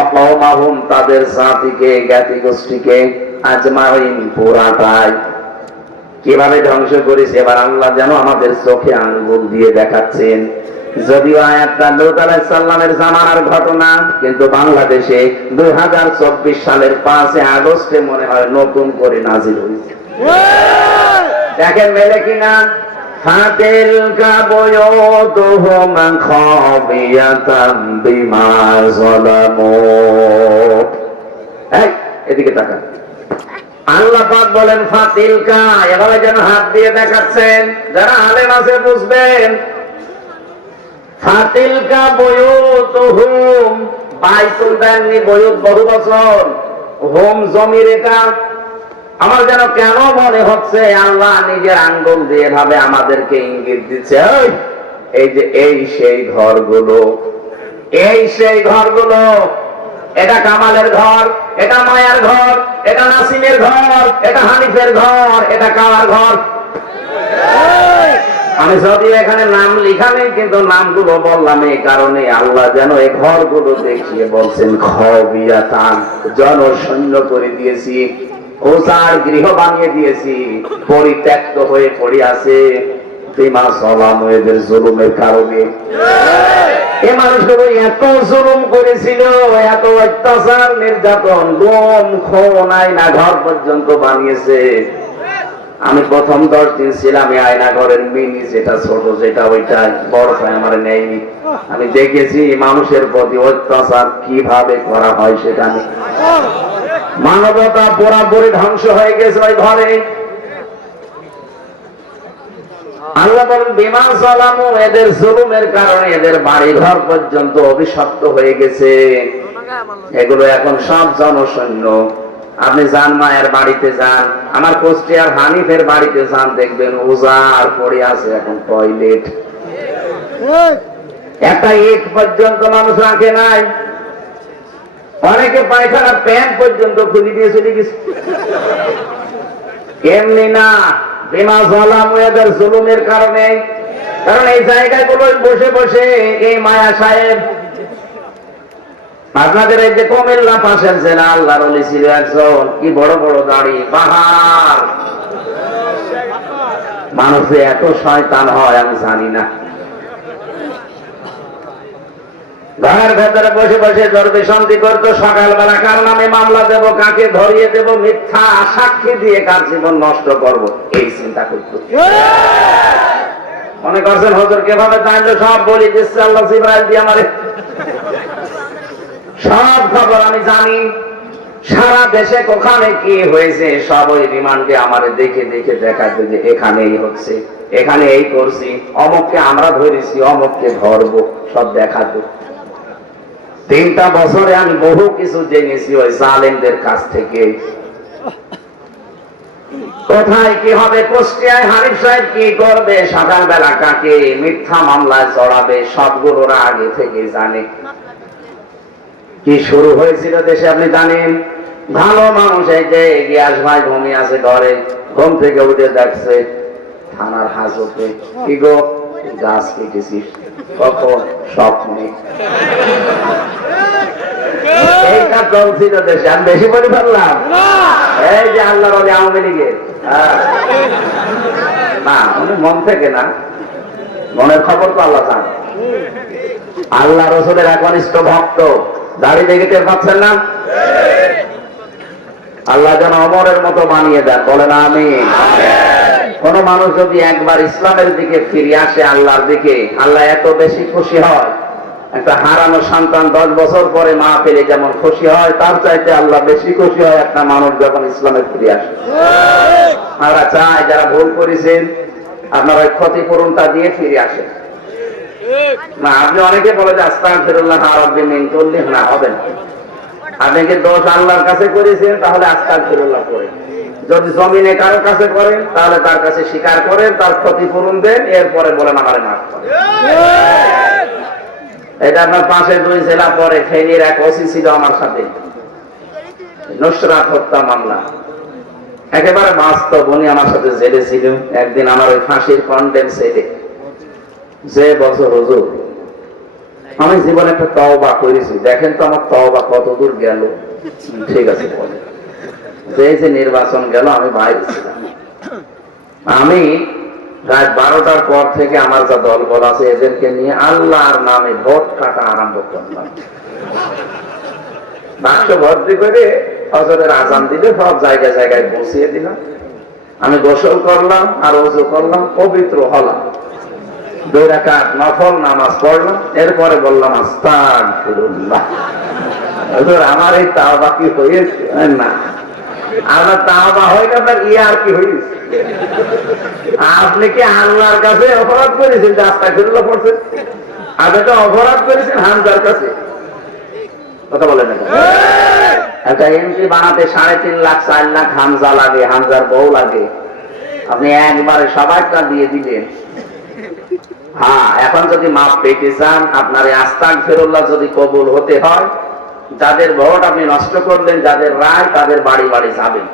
অকওমাহুম তাদের জাতিকে জ্ঞাতি গোষ্ঠীকে, আজমাইন পুরাটাই। কিভাবে ধ্বংস করেছে এবার আল্লাহ যেন আমাদের চোখে আঙ্গুল দিয়ে দেখাচ্ছেন। যদিও আয়াতটা লূত আলাইহিস সালামের জামানার ঘটনা, কিন্তু বাংলাদেশে 2024 সালের 5 আগস্টে মনে হয় নতুন করে নাজিল হয়েছে। দেখেন মেলে কিনা। ফাতিলকা বুয়ুতুহুম খাবিয়াতাম বিমা যালামু। এই এদিকে তাকান। আল্লাহ পাক বলেন ফাতিলকা, এভাবে যেন হাত দিয়ে দেখাচ্ছেন, যারা আলেম আছে বুঝবেন। ফাতিলকা বুয়ুতুহুম, বাইতুল দেননি বুয়ুত বহু বছর, হোম জমির এটা। আমার যেন কেন মনে হচ্ছে আল্লাহ নিজের আঙ্গুল দিয়ে ভাবে আমাদেরকে ইঙ্গিত দিচ্ছে, এই যে এই সেই ঘরগুলো, এই সেই ঘরগুলো, এটা কামালের ঘর, এটা মায়ার ঘর, এটা নাসিমের ঘর, এটা হানিফের ঘর, এটা কামার ঘর। আমি যদিও এখানে নাম লিখা নেই, কিন্তু নামগুলো বললাম এই কারণে আল্লাহ যেন এই ঘরগুলো দেখিয়ে বলছেন খাবিয়াতান, জনশূন্য করে দিয়েছি, ওসার গৃহ বানিয়ে দিয়েছি, পরিত্যক্ত হয়ে পড়ে আছে বিমা যালামু, এদের জুলুমের কারণে। এই মানুষগুলো এত জুলুম করেছিল, এত অত্যাচার নির্যাতন, গুম খুন, আয়না ঘর পর্যন্ত বানিয়েছে। আমি প্রথম 10 দিন ছিলাম এই আয়না ঘরের মিনি, যেটা ছোট, যেটা ওইটা বড় হয় আমার নেয়নি। আমি দেখেছি মানুষের প্রতি অত্যাচার কিভাবে করা হয়, সেটা আমি মানবতা পুরাপুরি ধ্বংস হয়ে গেছে ওই ঘরে। আল্লাহ বলেন বিমা যালামু, এদের জুলুমের কারণে এদের বাড়ি ঘর পর্যন্ত অভিশপ্ত হয়ে গেছে। এগুলো এখন সব জনশূন্য। আপনি যান মায়ের বাড়িতে যান, আমার কুষ্টিয়ার হানিফের বাড়িতে যান, দেখবেন উজাড় পড়ে আছে এখন টয়লেট, একটা ইট পর্যন্ত মানুষ রাখে নাই। অনেকে পায়খানার প্যান্ট পর্যন্ত খুলে দিয়ে চলে গেছে। এমনি না, বিমা যালামু, এদের জুলুমের কারণে। কারণ এই জায়গাগুলো বসে বসে এই মায়া সাহেব, আপনাদের এই যে কুমিল্লা পাশের জেলা, আল্লাহর ওলি ছিল একজন, কি বড় বড় দাড়ি, পাহাড়। মানুষ এত শয়তান হয় আমি জানি না। ঘরের ভেতরে বসে বসে জরবে শান্তি করতো, সকালবেলা কার নামে মামলা দেব, কাকে ধরিয়ে দেব, মিথ্যা সাক্ষী দিয়ে কার জীবন নষ্ট করব, এই চিন্তা করতো। মনে করছেন হুজুর কিভাবে জানলো? সব বলি দিচ্ছে আল্লাহ জিবরাইল দিয়ে আমারে, সব খবর আমি জানি। সারা দেশে কোখানে কি হয়েছে সব ওই রিমান্ডে আমারে দেখে দেখে দেখাচ্ছে যে এখানে এই হচ্ছে, এখানে এই করছি, অমুককে আমরা ধরেছি, অমুককে ধরবো, সব দেখাতো। 3টা বছরে আমি বহু কিছু জেনেছি ওই জালেমদের কাছ থেকে। কোথায় কি হবে, কুষ্টিয়ায় হানিফ সাহেব কি করবে, সকালবেলা কাকে মিথ্যা মামলায় চড়াবে, সবগুলোরা আগে থেকে জানে। কি শুরু হয়েছিল দেশে আপনি জানেন? ভালো মানুষ এই যে গিয়াস ভাই ঘুমিয়ে আছে ঘরে, ঘুম থেকে উঠে দেখছে থানার হাজতে, কি গো গাছ কেটেছিস, কখন স্বপ্নে। এইটা চলছিল দেশে, আমি বেশি বলে ফেললাম। এই যে আল্লাহর ওলি আওয়ামী লীগের, না উনি মন থেকে না, মনের খবর তো আল্লাহ জান। আল্লাহ রসুলের একনিষ্ঠ ভক্ত, দাড়ি দেখে টের পাচ্ছেন না? আল্লাহ যেন অমরের মতো বানিয়ে দেন, বলেন আমিন। কোন মানুষ যদি একবার ইসলামের দিকে ফিরে আসে, আল্লাহর দিকে, আল্লাহ এত বেশি খুশি হয়। একটা হারানো সন্তান 10 বছর পরে মা পেলে যেমন খুশি হয়, তার চাইতে আল্লাহ বেশি খুশি হয় একটা মানুষ যখন ইসলামে ফিরে আসে। আমরা চাই যারা ভুল করেছেন আপনারা ওই ক্ষতিপূরণটা দিয়ে ফিরে আসেন। না আপনি অনেকে বলে যে আস্তাগফিরুল্লাহ রাব্বি মিন কুল্লি, না হবে না। আপনি কি দোষ আল্লাহর কাছে করেছেন, তাহলে আস্তাগফিরুল্লাহ করেন। যদি জমিনে কারো কাছে করেন, তাহলে তার কাছে স্বীকার করেন, তার ক্ষতিপূরণ দেন, এরপরে বলেন আমারে মাফ করেন। এটা আপনার পাশে 2 জেলা পরে ফেনীর এক ওসি ছিল আমার সাথে, নুসরাত হত্যা মামলা, একেবারে বাস্তব। উনি আমার সাথে জেলে ছিল। একদিন আমার ওই ফাঁসির কন্ডেম সেলে যে বছর হুজুর আমি জীবনে একটা তওবা করেছি, দেখেন তো আমার তওবা কত দূর গেল। ঠিক আছে বলে যে নির্বাচন গেল, আমি বাইরে ছিলাম। আমি রাত 12টার পর থেকে আমার যা দল বল আছে এদেরকে নিয়ে আল্লাহর নামে ভোট কাটা আরম্ভ করলাম। বাক্স ভর্তি করে ফজরের আজান দিলে সব জায়গায় জায়গায় বসিয়ে দিলাম। আমি গোসল করলাম আর ওযু করলাম, পবিত্র হলাম, 2 রাকাত নফল নামাজ পড়লাম। এরপরে বললাম আস্তাগফিরুল্লাহ। হুজুর আমার এই তাওবা কি হয়েছে? না আপনার তাওবা হয় না, আপনার ইয়ার কি হয়েছে? আপনি কি আল্লাহর কাছে অপরাধ করেছেন যে আস্তাগফিরুল্লাহ পড়ছেন? আপনি তো অপরাধ করেছেন হামজার কাছে। কথা বলেন না? একটা এমপি বানাতে 3.5 লাখ 4 লাখ হামজা লাগে, হামজার বউ লাগে। আপনি একবারে সবাইটা দিয়ে দিলেন। হ্যাঁ, এখন যদি মাপ পেতে চান, আপনার আস্তাগফিরুল্লাহ যদি কবুল হতে হয়, যাদের ভোট আপনি নষ্ট করলেন, যাদের রায়, তাদের বাড়ি বাড়ি যাবেন,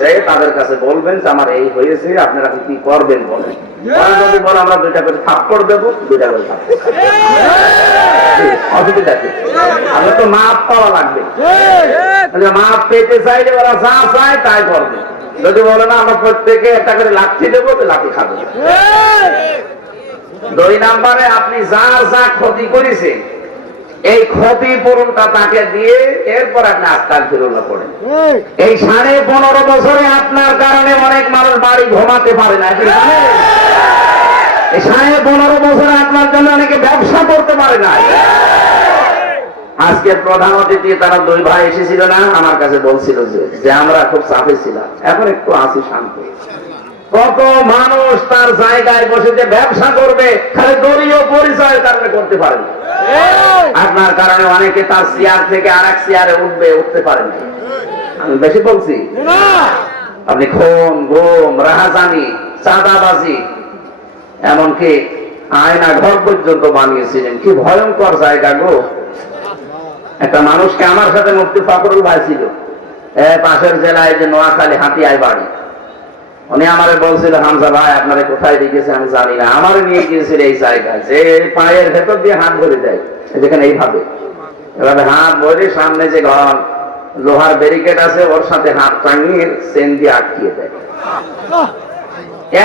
যে তাদের কাছে বলবেন যে আমার এই হয়েছে, আপনারা কি করবেন বলেন। যদি বলে আমরা 2টা করে থাপ্পড় দেবো, 2টা করে থাপ্পড়। অসুবিধা কি? আপনার তো মাপ পাওয়া লাগবে। মাপ পেতে চাইলে ওরা যা চায় তাই করবে। যদি বলে না আমরা প্রত্যেকে একটা করে লাঠি দেবো, তো লাঠি খাবে। 2 নম্বরে আপনি যার যা ক্ষতি করেছেন, এই ক্ষতিপূরণটা তাকে দিয়ে এরপর আপনি আস্তাগফিরুল্লাহ পড়েন। এই 15.5 বছরে আপনার কারণে অনেক মানুষ বাড়ি ঘুমাতে পারে না। এই 15.5 বছরে আপনার জন্য অনেকে ব্যবসা করতে পারে না। আজকে প্রধান অতিথি তারা 2 ভাই এসেছিল না, আমার কাছে বলছিল যে আমরা খুব চাপে ছিলাম, এখন একটু আছি শান্ত। কত মানুষ তার জায়গায় বসে যে ব্যবসা করবে, খালি দলীয় পরিচয় কারণে করতে পারেন। আপনার কারণে অনেকে তার চেয়ার থেকে আরেক চেয়ারে উঠতে পারেন। আমি বেশি বলছি? আপনি খুন, গুম, রাহাজানি, চাঁদাবাজি, এমনকি আয়না ঘর পর্যন্ত বানিয়েছিলেন। কি ভয়ঙ্কর জায়গা গো! একটা মানুষকে, আমার সাথে মুফতি ফখরুল ভাই ছিল, পাশের জেলায় যে নোয়াখালী হাতিয়ায় বাড়ি, উনি আমারে বলছিল হামজা ভাই আপনারে কোথায় রেখেছে আমি জানি না, আমারে নিয়ে গিয়েছিল এই জায়গায় যে পায়ের ভেতর দিয়ে হাত ভরে দেয়, যেখানে এইভাবে এভাবে হাত ভরে সামনে যে ঘর লোহার ব্যারিকেড আছে ওর সাথে হাত টাঙিয়ে চেন দিয়ে আটকিয়ে দেয়।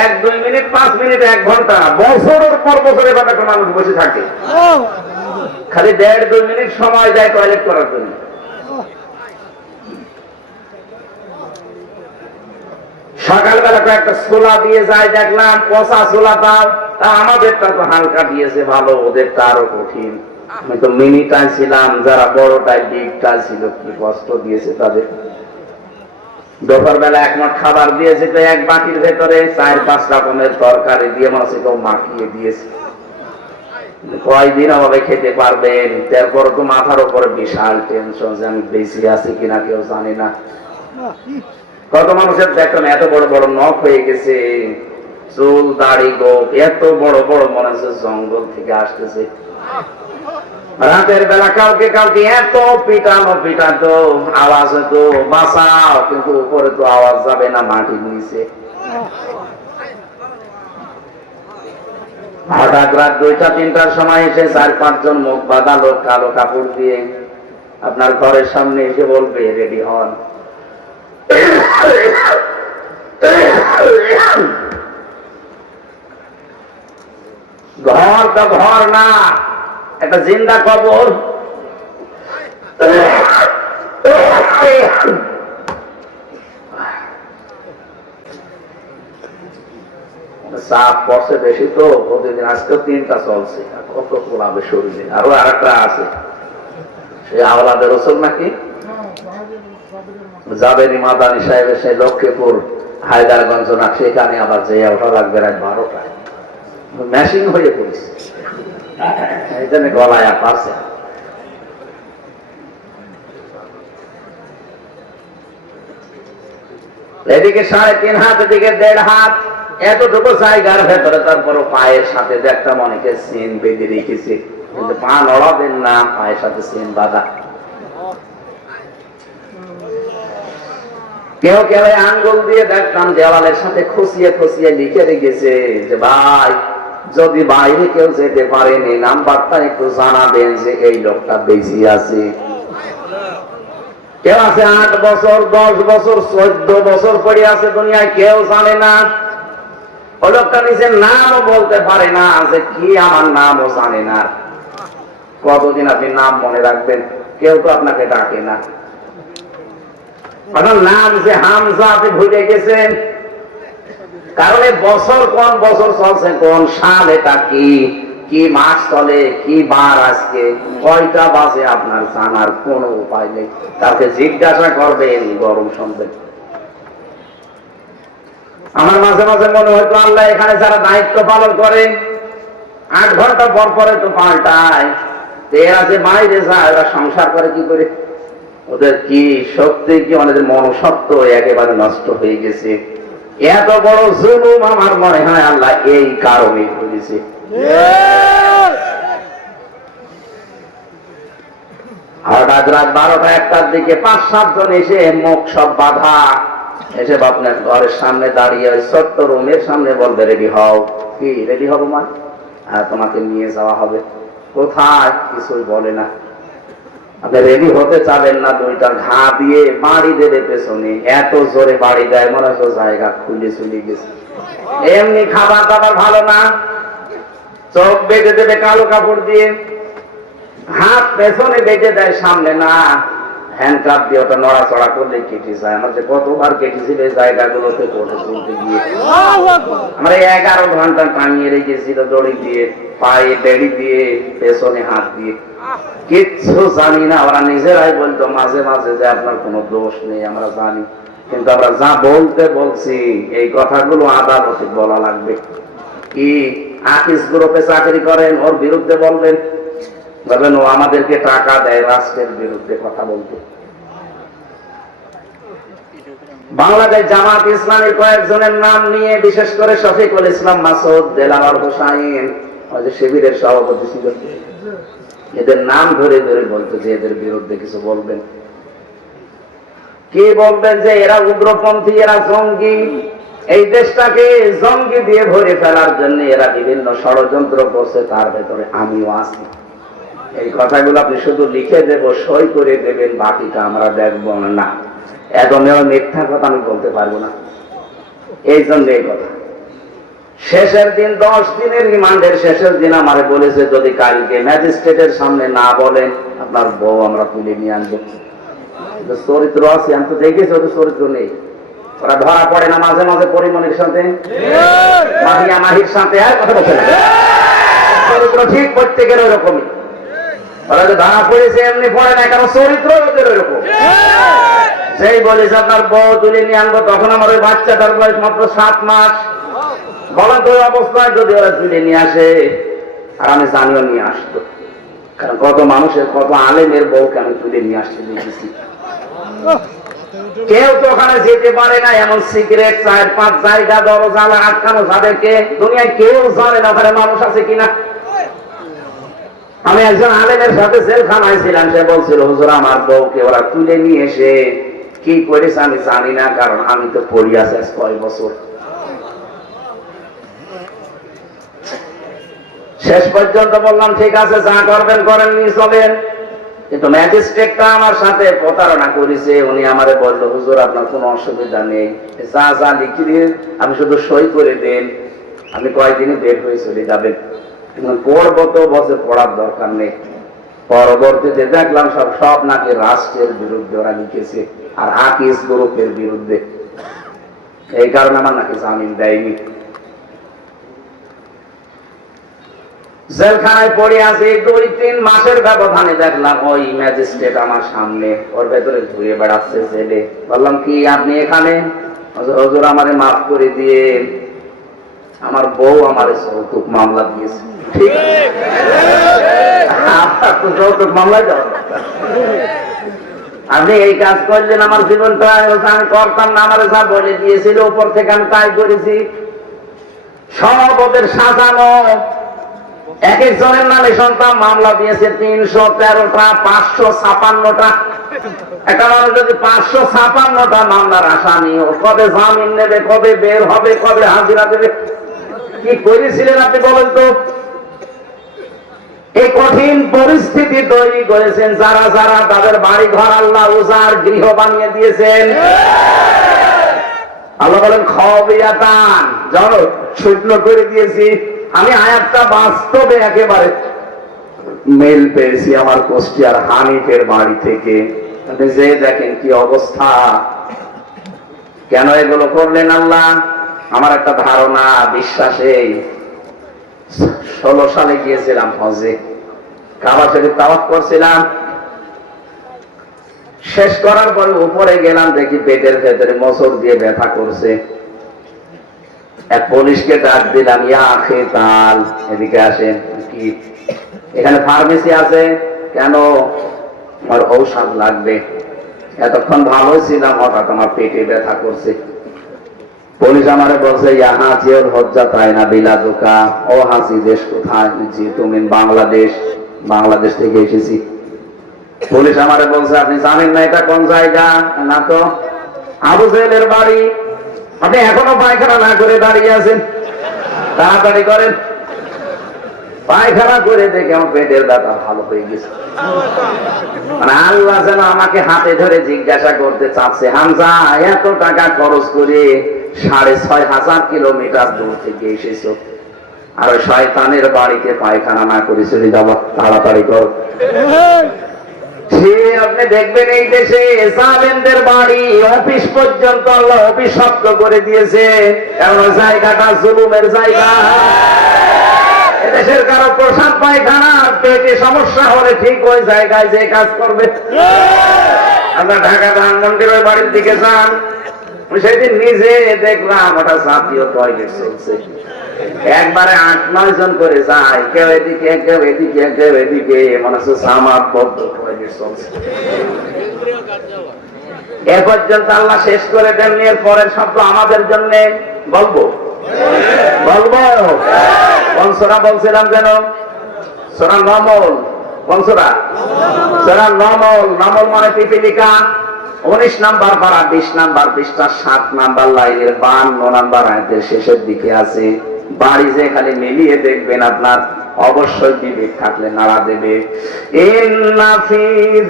1-2 মিনিট, 5 মিনিট, 1 ঘন্টা, বছরের পর বছর এভাবে একটা মানুষ বসে থাকে। খালি 1.5-2 মিনিট সময় যায় টয়লেট করার জন্য। সকালবেলা কয়েকটা ছোলা দিয়ে যায়, দেখলাম পচা ছোলাটা। তা আমাদেরটা তো হালকা দিয়েছে ভালো, ওদেরটা আরো কঠিন। আমি তো মিনিটাই ছিলাম, যারা বড়টাই ডিগটাই ছিল, কি কষ্ট দিয়েছে তাদের। দুপুর বেলা 1 মুঠ খাবার দিয়েছে, তো 1 বাটির ভেতরে 4-5 রকমের তরকারি দিয়ে মনে হচ্ছে কেউ মাখিয়ে দিয়েছে। কয়দিন আমাকে খেতে পারবেন? তারপর তো মাথার উপরে বিশাল টেনশন যে আমি বেঁচে আছি কিনা কেউ জানি না। কত মানুষের দেখলাম এত বড় বড় নখ হয়ে গেছে, চুল দাড়ি গোপ এত বড় বড়, মনে হচ্ছে জঙ্গল থেকে আসতেছে। রাতের বেলা কাউকে কাউকে এত পিটানো, আওয়াজ হতো বাঁচাও, কিন্তু উপরে তো আওয়াজ যাবে না, মাটির নিচে। হঠাৎ রাত 2টা-3টার সময় এসে 4-5 জন মুখ বাঁধা লোক কালো কাপড় দিয়ে আপনার ঘরের সামনে এসে বলবে রেডি হন। ঘর তো ঘর না, একটা জিন্দা কবর। চাপ পড়ছে বেশি তো প্রতিদিন, আজকে 3টা চলছে, কত পোলাবে শরীরে। আরো আরেকটা আছে, সেই আওলাদের রসুল নাকি জাবেরি মাদানী সাহেবের সেই লক্ষ্মীপুর হায়দারগঞ্জ না, সেখানে আবার যে ওঠা লাগবে রাত 12টায়, ম্যাশিং হয়ে পড়েছে, এই জন্য গলায় আর পারছে। এদিকে 3.5 হাত, এদিকে 1.5 হাত, এতটুকু জায়গার ভেতরে তারপর পায়ের সাথে একটা মনেকে সিন বেঁধে রেখেছে, কিন্তু পা নড়াবেন না, পায়ের সাথে সিন বাঁধা। কেউ কেউ আঙ্গুল দিয়ে দেখতাম দেওয়ালের সাথে খুশিয়ে খুশিয়ে লিখে রেখেছে যে ভাই যদি বাইরে কেউ যেতে পারেনি নাম্বারটা একটু জানাবেন যে এই লোকটা বেশি আছে। কেউ আছে 8 বছর, 10 বছর, 14 বছর পড়ে আছে দুনিয়ায়, কেউ জানে না। ওই লোকটা নিজের নামও বলতে পারে না, যে কি আমার নামও জানে না। কতদিন আপনি নাম মনে রাখবেন? কেউ তো আপনাকে ডাকে না। আপনার নাম যে হামজা, আপনি ভুলে গেছেন, কারণ বছর কোন বছর চলছে, কোন সাল, এটা কি কি মাস চলে, কি বার, আজকে কয়টা বাজে, আপনার জানার কোনো উপায় নেই। তাকে জিজ্ঞাসা করবেন, গরম শুনবেন। আমার মাঝে মাঝে মনে হয়তো আল্লাহ এখানে যারা দায়িত্ব পালন করে 8 ঘন্টা পর পরে তো পাল্টায়, এরা যে বাইরে যায় ওরা সংসার করে কি করে? ওদের কি সত্যি কি আমাদের মনসত্ব একেবারে নষ্ট হয়ে গেছে। এত বড় জুলুম আমার মনে হয় আল্লাহ এই কারণে করেছে। হঠাৎ রাত 12টা-1টার দিকে 5-7 জন এসে মুখ সব বাঁধা এসে আপনার ঘরের সামনে দাঁড়িয়ে ছোট্ট রুমের সামনে বলবে রেডি হও। কি রেডি হবো মানে? তোমাকে নিয়ে যাওয়া হবে। কোথায়? কিছুই বলে না। আপনি রেডি হতে চাবেন না, 2টা ঘা দিয়ে বাড়ি দেবে পেছনে, এত জোরে বাড়ি দেয় মনে হচ্ছে জায়গা খুলে চলে গেছে। এমনি খাবার দাবার ভালো না, চোখ বেঁধে দেবে কালো কাপড় দিয়ে, হাত পেছনে বেঁধে দেয়, সামনে না। হ্যান্ডকাপ দিয়ে ওটা নড়াচড়া করলে কেটে যায়। আমার যে কতবার কেটেছিল এই জায়গাগুলোতে করে তুলতে গিয়ে, আমরা 11 ঘন্টা টাঙিয়ে রেখেছিল দড়ি দিয়ে, পায়ে বেড়ি দিয়ে, পেছনে হাত দিয়ে, কিচ্ছু জানি না। ওরা নিজেরাই বলতো মাঝে মাঝে যে আপনার কোনো দোষ নেই, আমরা জানি, কিন্তু আমরা যা বলতে বলছি এই কথাগুলো আদালতে বলা লাগবে। কি আকিস গ্রুপে চাকরি করেন, ওর বিরুদ্ধে বলবেন, বলবেন ও আমাদেরকে টাকা দেয় রাষ্ট্রের বিরুদ্ধে কথা বলতে। বাংলাদেশ জামাত ইসলামের কয়েকজনের নাম নিয়ে, বিশেষ করে শফিকুল ইসলাম মাসুদ, দেলাওয়ার হোসাইন, ওই যে শিবিরের সভাপতি ছিল, এদের নাম ধরে ধরে বলতো যে এদের বিরুদ্ধে কিছু বলবেন। কি বলবেন? যে এরা উগ্রপন্থী, এরা জঙ্গি, এই দেশটাকে জঙ্গি দিয়ে ভরে ফেলার জন্য এরা বিভিন্ন ষড়যন্ত্র করছে, তার ভেতরে আমিও আছি। এই কথাগুলো আপনি শুধু লিখে দেব, সই করে দেবেন, বাকিটা আমরা দেখবো না। একদমই মিথ্যা কথা আমি বলতে পারবো না। এই জন্য এই কথা শেষের দিন, 10 দিনের রিমান্ডের শেষের দিন আমারে বলেছে যদি কালকে ম্যাজিস্ট্রেটের সামনে না বলেন আপনার বউ আমরা তুলে নিয়ে আনবো। চরিত্র আছে, আমি তো দেখেছি ওদের চরিত্র নেই। ওরা ধরা পড়ে না মাঝে মাঝে পরিমণির সাথে, মাহিয়া মাহির সাথে, আর কথা বলছে না, চরিত্র ঠিক প্রত্যেকের ওই রকমই। ওরা যে ধরা পড়েছে এমনি পড়ে না, কারণ চরিত্র ওদের ওই রকম। সেই বলেছে আপনার বউ তুলে নিয়ে আনবো, তখন আমার ওই বাচ্চাটার বয়স মাত্র 7 মাস। বলেন তো ওই অবস্থায় যদি ওরা তুলে নিয়ে আসে, আর আমি জানিও নিয়ে আসতো, কারণ কত মানুষের, কত আলেমের বউকে আমি তুলে নিয়ে আসতে দেখেছি। কেউ তো ওখানে যেতে পারে না, এমন সিগারেট 4-5 জায়গা দরজা আটকানো, যাদেরকে দুনিয়ায় কেউ জানে না ওখানে মানুষ আছে কিনা। আমি একজন আলেমের সাথে জেলখানায় ছিলাম, সে বলছিল হুজুর আমার বউকে ওরা তুলে নিয়ে এসে কি করেছে আমি জানি না, কারণ আমি তো পড়ি আছি 6 বছর। শেষ পর্যন্ত বললাম ঠিক আছে, যা করবেন করেন, নিয়ে চলেন। কিন্তু ম্যাজিস্ট্রেটটা আমার সাথে প্রতারণা করেছে। উনি আমারে বলল, হুজুর আপনার কোনো অসুবিধা নেই, যা যা লিখে দিয়ে আমি শুধু সই করে দেন, আমি কয়েকদিনে বের হয়ে চলে যাবেন। পড়বো তো বছর পড়ার দরকার নেই। পরবর্তীতে দেখলাম সব নাকি রাষ্ট্রের বিরুদ্ধে ওরা লিখেছে, আর আকিস গ্রুপের বিরুদ্ধে। এই কারণে আমার নাকি জামিন দেয়নি। জেলখানায় পড়ে আছি 2-3 মাসের ব্যবধানে দেখলাম ওই ম্যাজিস্ট্রেট আমার সামনে, ওর ভেতরে ঘুরে বেড়াচ্ছে জেলে। বললাম কি আপনি এখানে? হুজুর আমারে মাফ করে দিয়ে, আমার বউ আমার যৌতুক মামলা দিয়েছে। ঠিক আছে, যৌতুক মামলায় যাও, আপনি এই কাজ করলেন, আমার জীবনটা আমি করতাম না, আমার যা বলে দিয়েছিল উপর থেকে আমি তাই করেছি। সব ওদের সাজানো। এক একজনের নামে সন্তান মামলা দিয়েছে 313টা, 556টা। একটা মানুষ যদি 556টা মামলার আসামি, কবে জামিন নেবে, কবে বের হবে, কবে হাজিরা দেবে, কি করেছিলেন আপনি বলেন তো? এই কঠিন পরিস্থিতি তৈরি করেছেন যারা যারা তাদের বাড়ি ঘর আল্লাহ উজার গৃহ বানিয়ে দিয়েছেন। আল্লাহ বলেন খবিয়াতান, জানো শুকনো করে দিয়েছি। আমি আয়াতটা বাস্তবে একেবারে মেল পেয়েছি আমার কুষ্টিয়ার হানিফের বাড়ি থেকে। আপনি যে দেখেন কি অবস্থা। কেন এগুলো করলেন আল্লাহ? আমার একটা ধারণা, বিশ্বাসে 16 সালে গিয়েছিলাম হজে, কাবা শরীফ তাওয়াফ করছিলাম। শেষ করার পরে উপরে গেলাম, দেখি পেটের ভেতরে মোচড় দিয়ে ব্যথা করছে। এক পুলিশকে ডাক দিলাম, ইয়া খেতাল, এদিকে আসেন। কি এখানে ফার্মেসি আছে? কেন? আমার ঔষধ লাগবে। এতক্ষণ ভালো ছিলাম, হঠাৎ আমার পেটে ব্যথা করছে। পুলিশ আমারে বলছে, ইয়া হাজিউল হজ্জা তাই না বিলাদুকা। ও হাসি, দেশ কোথায়? জি তুমি বাংলাদেশ। বাংলাদেশ থেকে এসেছি। পুলিশ আমারে বলছে, আপনি জানেন না এটা কোন জায়গা? না তো। আবু জেহেলের বাড়ি। আপনি এখনো পায়খানা না করে দাঁড়িয়ে আছেন, তাড়াতাড়ি করেন। পায়খানা করে দেখে আমার পেটের ব্যথা ভালো হয়ে গেছে। মানে আল্লাহ যেন আমাকে হাতে ধরে জিজ্ঞাসা করতে চাচ্ছে, হামজা এত টাকা খরচ করে 6500 কিলোমিটার দূর থেকে এসেছো, আর ওই শয়তানের বাড়িতে পায়খানা না করে চলে যাবো, তাড়াতাড়ি কর। আপনি দেখবেন এই দেশে জালেমদের বাড়ি অফিস পর্যন্ত আল্লাহ অভিশপ্ত করে দিয়েছে, কারণ ওই জায়গাটা জুলুমের জায়গা। এদেশের কারো প্রসাদ পায়খানা পেটে সমস্যা হলে ঠিক ওই জায়গায় যে কাজ করবে। আমরা ঢাকা ধানমন্ডির ওই বাড়ির দিকে যান, সেদিন নিজে দেখলাম ওটা জাতীয় টয়লেট চলছে। একবারে 8-9 জন করে যায়, কেউ এদিকে কেউ এদিকে কেউ এদিকে, মনে হচ্ছে সামার বদ্ধ টয়লেট চলছে। এ পর্যন্ত আল্লাহ শেষ করে দেন। এর পরের শব্দ আমাদের জন্য বলবো বলবো কোন সূরা বলছিলাম যেন? সূরা নমল। কোন সূরা? সূরা নমল। নমল মানে পিপিলিকা। 19 নাম্বার পারা, 20 নাম্বার পৃষ্ঠা, 7 নাম্বার লাইনের 52 নাম্বার আয়াতের শেষের দিকে আছে। বাড়ি যে খালি মিলিয়ে দেখবেন, আপনার অবশ্যই বিবেক থাকলে নাড়া দেবে। ইন্না ফি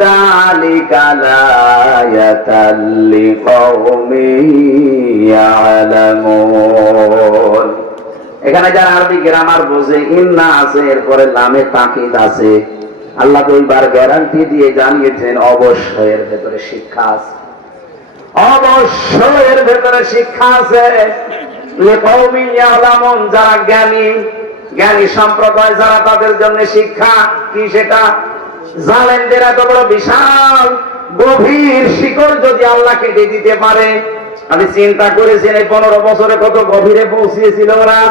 যালিকা লায়াতাল লিকাওমিন ইয়ালামুন। এখানে যারা আরবি গ্রামার বোঝে, ইন্না আছে, এরপরে লামে তাকিদ আছে। আল্লাহ 2 বার গ্যারান্টি দিয়ে জানিয়েছেন অবশ্যই এর ভেতরে শিক্ষা আছে, অবশ্যই এর ভেতরে শিক্ষা আছে। লিকাওমিন ইয়ালামুন, যারা জ্ঞানী, জ্ঞানী সম্প্রদায় যারা, তাদের জন্য শিক্ষা কি সেটা? জালেমদের এত বড় বিশাল গভীর শিকড় যদি আল্লাহ কেটে দিতে পারে, আমি চিন্তা করেছি এই 15 বছরে কত গভীরে পৌঁছিয়েছিল ওরা।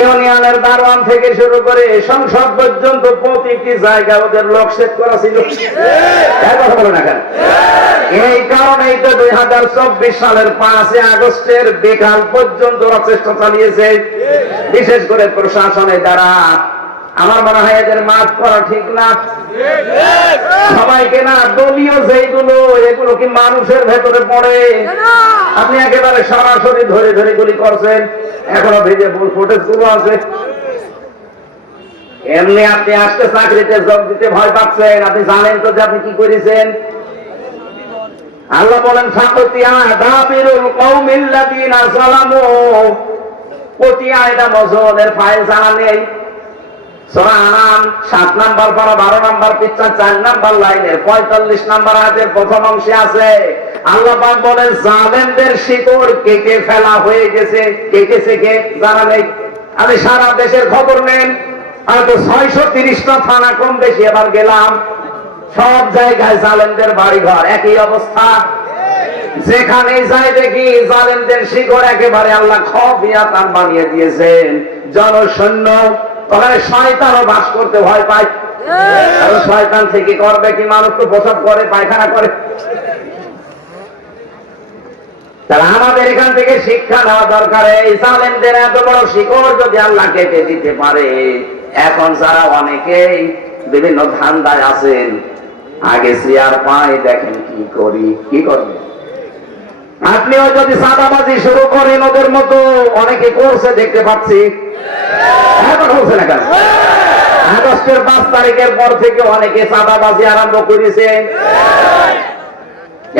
ইউনিয়নের দারোয়ান থেকে শুরু করে সংসদ পর্যন্ত প্রতিটি জায়গায় ওদের লোক সেট করা ছিল। কথা বলো না কেন? এই কারণেই তো 2024 সালের 5 আগস্টের বিকাল পর্যন্ত ওরা চেষ্টা চালিয়েছে, বিশেষ করে প্রশাসনের দ্বারা। আমার মনে হয় এদের মাফ করা ঠিক না। সবাইকে না, দলীয় যেগুলো, এগুলো কি মানুষের ভেতরে পড়ে? আপনি একেবারে সরাসরি ধরে ধরে গুলি করছেন, এখনো ভিডিও ফুটেজ গুলো আছে। এমনি আপনি আজকে চাকরিতে যোগ দিতে ভয় পাচ্ছেন, আপনি জানেন তো যে আপনি কি করেছেন। আল্লাহ বলেন ফাকুতিয়া দাবিরুল কওমিল্লাযিনা যালামু, কতিয়া এটা মজুদের ফাইল জানা নেই। সূরা আনাম 7 নাম্বার পারা 12 নাম্বার পৃষ্ঠা 4 নাম্বার লাইনের 45 নাম্বার আয়াতের প্রথম অংশে আছে। আল্লাহ পাক বলেন জালেমদের শিকড় কেটে ফেলা হয়ে গেছে। কেটেছে কে জানা নেই। আমি সারা দেশের খবর নেন, আমি তো 630টা থানা কম বেশি এবার গেলাম, সব জায়গায় জালেমদের বাড়িঘর, একই অবস্থা। যেখানে যাই দেখি জালেমদের শিকড় একেবারে আল্লাহ খবিয়াতান বানিয়ে দিয়েছেন, জনশূন্য। ওখানে শয়তানও বাস করতে ভয় পায়, কারণ শয়তান থেকে করবে কি, মানুষ তো প্রসব করে, পায়খানা করে। তাহলে আমাদের এখান থেকে শিক্ষা নেওয়া দরকার। এই জালেমদের এত বড় শিকড় যদি আল্লাহ কেটে দিতে পারে, এখন যারা অনেকেই বিভিন্ন ধান্দায় আছেন, আগে চেয়ার পায়, দেখেন কি করি, কি করবে। আপনিও যদি চাঁদাবাজি শুরু করেন ওদের মতো, অনেকে করছে দেখতে পাচ্ছি, এখন হচ্ছে না কেন? আগস্টের 5 তারিখের পর থেকে অনেকে চাঁদাবাজি আরম্ভ করেছে।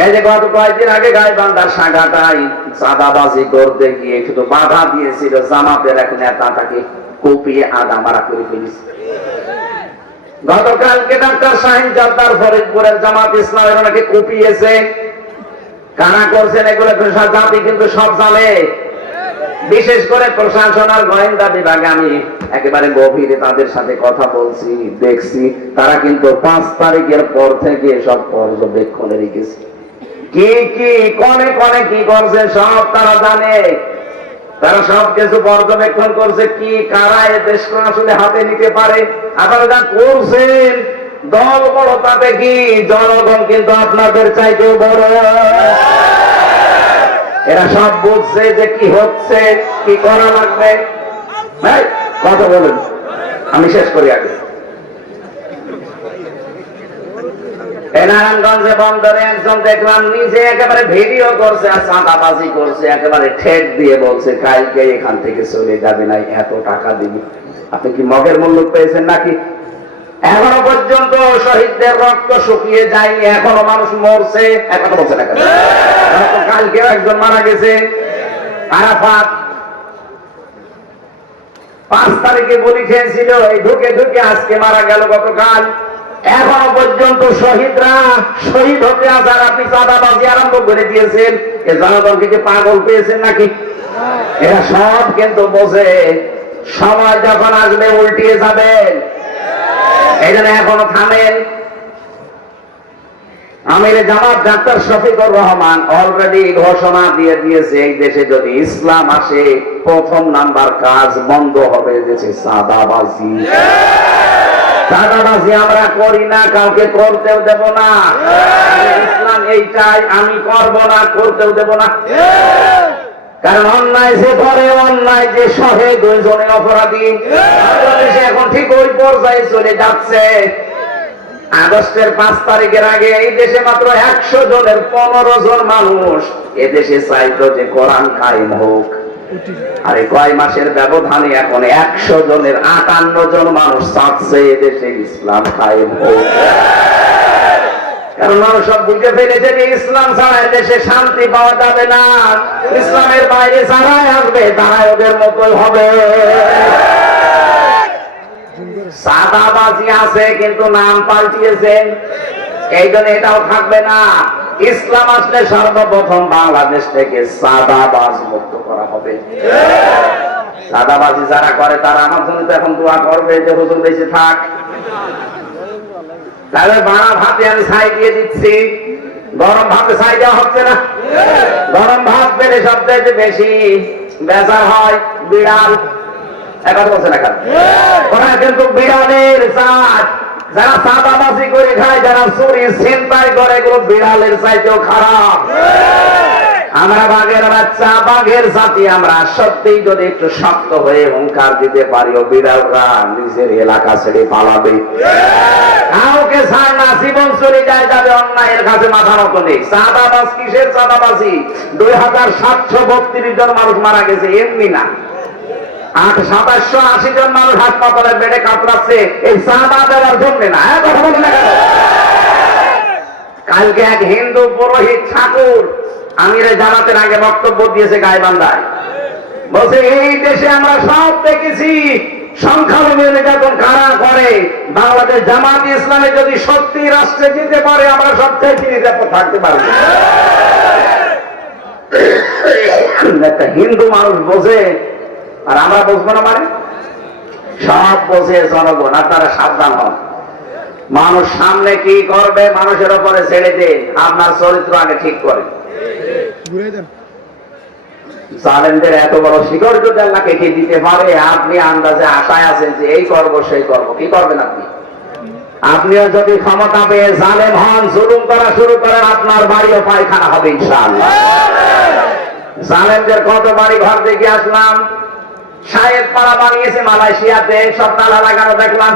এই যে গত কয়েকদিন আগে গাইবান্ধার সাগাটাই চাঁদাবাজি করতে গিয়ে শুধু বাধা দিয়েছিল জামাতের এক নেতা, তাকে কুপিয়ে আদা মারা করে ফেলেছে। গতকালকে ডাক্তার শাহিন জর্দার ফরিদপুরের জামাত ইসলামের ওনাকে কুপিয়েছে। কারা করছেন এগুলো জাতি কিন্তু সব জানে, বিশেষ করে প্রশাসন আর গোয়েন্দা বিভাগে। আমি একেবারে গভীরে তাদের সাথে কথা বলছি, দেখছি, তারা কিন্তু 5 তারিখের পর থেকে সব পর্যবেক্ষণে রেখেছে। কি কি কনে কনে কি করছে সব তারা জানে, তারা সব কিছু পর্যবেক্ষণ করছে। কি কারা এ দেশকে আসলে হাতে নিতে পারে, আপনারা যা করছেন দল বড়, তাতে কি জনগণ কিন্তু আপনাদের চাইতেও বড়। এরা সব বুঝছে যে কি হচ্ছে, কি করা লাগবে। কথা বলুন, আমি শেষ করি আগে। নারায়ণগঞ্জে বন্দরে একজন দেখলাম নিজে একেবারে ভিডিও করছে আর চাঁদাবাজি করছে, একেবারে ঠেট দিয়ে বলছে কালকে এখান থেকে চলে যাবে না, এত টাকা দিবি। আপনি কি মগের মূল্য পেয়েছেন নাকি? এখনো পর্যন্ত শহীদদের রক্ত শুকিয়ে যায়নি, এখনো মানুষ মরছে, এখনো বলছে না কেন? কালকেও একজন মারা গেছে আরাফাত, 5 তারিখে গুলি খেয়েছিল, এই ঢুকে ঢুকে আজকে মারা গেল গতকাল। এখনো পর্যন্ত শহীদরা শহীদ হতে আসার আপনি চাঁদাবাজি আরম্ভ করে দিয়েছেন। এ জনগণকে কি পাগল পেয়েছেন নাকি? এরা সব কিন্তু বোঝে, সময় যখন আসবে উল্টিয়ে যাবেন। এই জন্য এখনো থামেন। আমির জামাত ডাক্তার শফিকুর রহমান অলরেডি ঘোষণা দিয়ে দিয়েছে, এই দেশে যদি ইসলাম আসে প্রথম নাম্বার কাজ বন্ধ হবে দেশে চাঁদাবাজি। চাঁদাবাজি আমরা করি না, কাউকে করতেও দেব না। ইসলাম এইটাই, আমি করব না, করতেও দেব না। কারণ অন্যায় যে করে, অন্যায় যে সহে, দুইজনে অপরাধী। বাংলাদেশে এখন ঠিক ওই পর্যায়ে চলে যাচ্ছে। আগস্টের 5 তারিখের আগে এই দেশে মাত্র 100 জনের 15 জন মানুষ এদেশে চাইতো যে কোরআন কায়েম হোক। আর এই কয় মাসের ব্যবধানে এখন 100 জনের 58 জন মানুষ চাচ্ছে এদেশে ইসলাম কায়েম হোক। কারণ মানুষ সব বুঝে ফেলেছে যে ইসলাম ছাড়া দেশে শান্তি পাওয়া যাবে না। ইসলামের বাইরে যারাই আসবে তারাই ওদের মতোই হবে। চাঁদাবাজি আছে কিন্তু নাম পাল্টিয়েছে, এই জন্য এটাও থাকবে না। ইসলাম আসলে সর্বপ্রথম বাংলাদেশ থেকে চাঁদাবাজ মুক্ত করা হবে। চাঁদাবাজি যারা করে তারা আমার জন্য তো এখন দোয়া করবে যে হুজুর বেঁচে থাক। তাহলে বাড়া ভাতে আমি ছাই দিয়ে দিচ্ছি, গরম ভাতে ছাই দেওয়া হচ্ছে না। গরম ভাত পেলে সবচেয়ে বেশি বেজার হয় বিড়াল। এখন বলছে না কেন? ওরা কিন্তু বিড়ালের জাত। যারা চাঁদাবাজি করে খায়, যারা চুরি ছিনতাই করে, এগুলো বিড়ালের চাইতেও খারাপ। আমরা বাঘের বাচ্চা, বাঘের জাতি। আমরা সত্যিই যদি একটু শক্ত হয়ে হুঙ্কার দিতে পারি, ও বিড়ালরা নিজের এলাকা ছেড়ে পালাবে। কাউকে ছাড় না, জীবন চলে যায় যাবে, অন্যায়ের কাছে মাথা মতো নেই। চাঁদাবাজ কিসের চাঁদাবাজি? 2732 জন মানুষ মারা গেছে, এমনি না। 780 জন মানুষ হাসপাতালের বেডে কাতরাচ্ছে এই চাঁদা দেওয়ার জন্য না। কথা বলেন না কেন? কালকে এক হিন্দু পুরোহিত ঠাকুর আমিরে জামাতের আগে বক্তব্য দিয়েছে গাইবান্ধায়, বলছে এই দেশে আমরা সব দেখেছি সংখ্যালঘু নির্যাতন কারা করে, বাংলাদেশ জামাত ইসলামে যদি সত্যি রাষ্ট্রে যেতে পারে আমরা সবচেয়ে নিরাপদ থাকতে পারবো। একটা হিন্দু মানুষ বোঝে আর আমরা বুঝবো না? মানে সব বোঝে জনগণ। আপনারা সাবধান হন, মানুষ সামনে কি করবে মানুষের উপরে ছেড়ে দিন, আপনার চরিত্র আগে ঠিক করেন। জালেমদের এত বড় শিকড় যদি আল্লাহ কেটে দিতে পারে, আপনি আন্দাজে আশায় আছেন যে এই করবো সেই করবো, কি করবেন আপনি? আপনিও যদি ক্ষমতা পেয়ে জালেম হন, জুলুম করা শুরু করেন, আপনার বাড়িও পায়খানা হবে ইনশাআল্লাহ। জালেমদের কত বাড়ি ঘর দেখে আসলাম, সাহেব পাড়া বানিয়েছে মালয়েশিয়াতে, সব তালা লাগানো দেখলাম।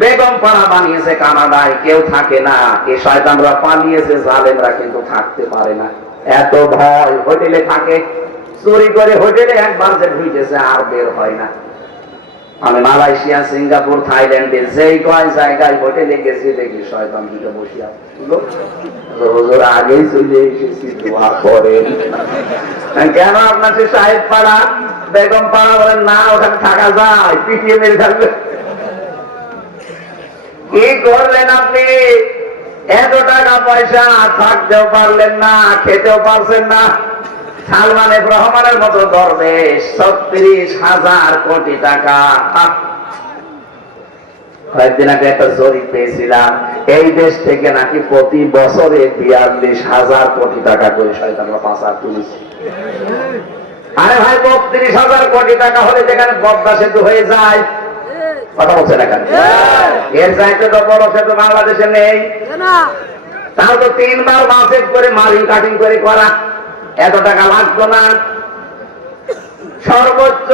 বেগম পাড়া বানিয়েছে কানাডায়, কেউ থাকে না। এই শয়তানরা পালিয়েছে, জালেমরা কিন্তু থাকতে পারে না। এত ভয়, হোটেলে থাকে, চুরি করে হোটেলে একবার যে ঢুকেছে আর বের হয় না। আমি মালয়েশিয়া, সিঙ্গাপুর, থাইল্যান্ডে যেই কয় জায়গায় হোটেলে গেছি দেখি শয়তান দুটো বসে আছে। হুজুর আগেই চলে এসেছি, দোয়া করেন। কেন আপনার সে সাহেব পাড়া বেগম পাড়া বলেন না, ওখানে থাকা যায়, পিটিয়ে মেরে থাকবে। কি করলেন আপনি? এত টাকা পয়সা, থাকতেও পারলেন না, খেতেও পারছেন না। সালমান এফ রহমানের মতো দরবেশ 36,000 কোটি টাকা। কয়েকদিন আগে একটা জরিপ পেয়েছিলাম, এই দেশ থেকে নাকি প্রতি বছরে 42,000 কোটি টাকা করে শয়তানরা পাচার তুলেছে। আরে ভাই, 32,000 কোটি টাকা হলে যেখানে পদ্মা সেতু হয়ে যায়, কথা বলছে না কেন? এর চাইতে তো বড় সেতু বাংলাদেশে নেই। তাও তো 3 বার বাসেট করে মালিং কাটিং করে করা, এত টাকা লাগতো না। সর্বোচ্চ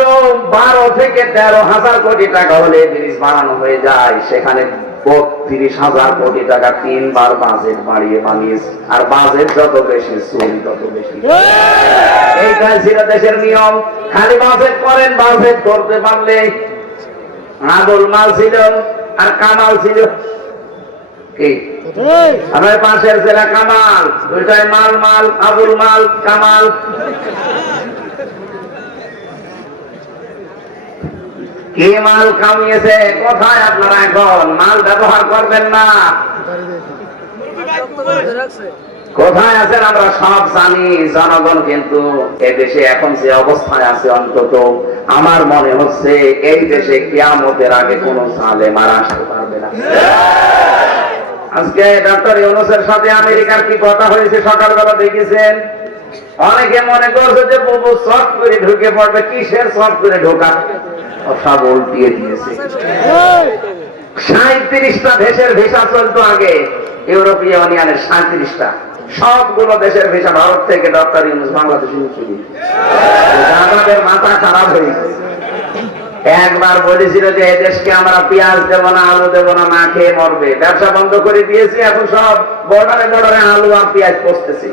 12 থেকে 13,000 কোটি টাকা হলে ব্রিজ বানানো হয়ে যায়, সেখানে 32,000 কোটি টাকা 3 বার বাজেট বাড়িয়ে বানিয়েছে। আর বাজেট যত বেশি চুরি তত বেশি। এইটাই ছিল দেশের নিয়ম। খালি বাজেট করেন, বাজেট করতে পারলে। আবুল মাল ছিল আর কামাল ছিল। কি আমার পাশের জেলা কামাল, দুইটাই মাল মাল, আবুল মাল কামাল। কি মাল কামিয়েছে কোথায় আপনারা? এখন মাল ব্যবহার করবেন না। কোথায় আছেন আমরা সব জানি। জনগণ কিন্তু এদেশে এখন যে অবস্থায় আছে, অন্তত আমার মনে হচ্ছে এই দেশে কিয়ামতের আগে কোন জালেম আর আসতে পারবে না। আজকে ডক্টর ইউনূসের সাথে আমেরিকার কি কথা হয়েছে সকালবেলা দেখেছেন? অনেকে মনে করছে যে বহু শর্ট করে ঢুকে পড়বে। কিসের শর্ট করে ঢোকা? সব উল্টিয়ে দিয়েছে। 37টা দেশের ভিসা চলতো আগে, ইউরোপীয় ইউনিয়নের 37টা। সবগুলো দেশের ভিসা ভারত থেকে ডক্টর ইউনূস বাংলাদেশে নিয়ে গেছে। আমাদের মাথা খারাপ হয়ে গেছে। একবার বলেছিল যে এই দেশকে আমরা পেঁয়াজ দেবো না, আলু দেবো না, না খেয়ে মরবে। ব্যবসা বন্ধ করে দিয়েছি, এখন সব বর্ডারে বর্ডারে আলু আর পেঁয়াজ পচতেছে।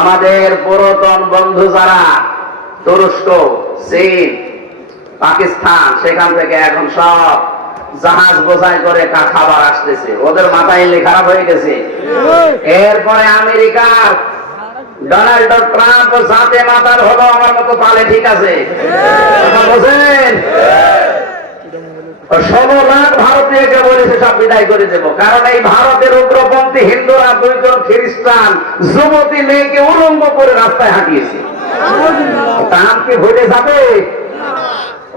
আমাদের পুরাতন বন্ধু যারা তুরস্ক, চীন, পাকিস্তান, সেখান থেকে এখন সব জাহাজ বোঝাই করে খাবার আসতেছে। ওদের মাথায় খারাপ হয়ে গেছে। এরপরে আমেরিকার ডোনাল্ড ট্রাম্প সাথে মাতার হলো আমার মতো পালে, ঠিক আছে? বুঝেন? 16 লাখ ভারতীয়কে বলেছে সব বিদায় করে দেব। কারণ এই ভারতের উগ্রপন্থী হিন্দুরা 2 জন খ্রিস্টান যুবতী মেয়েকে উলঙ্গ করে রাস্তায় হাঁটিয়েছে। ট্রাম্প কি ভুলে যাবে?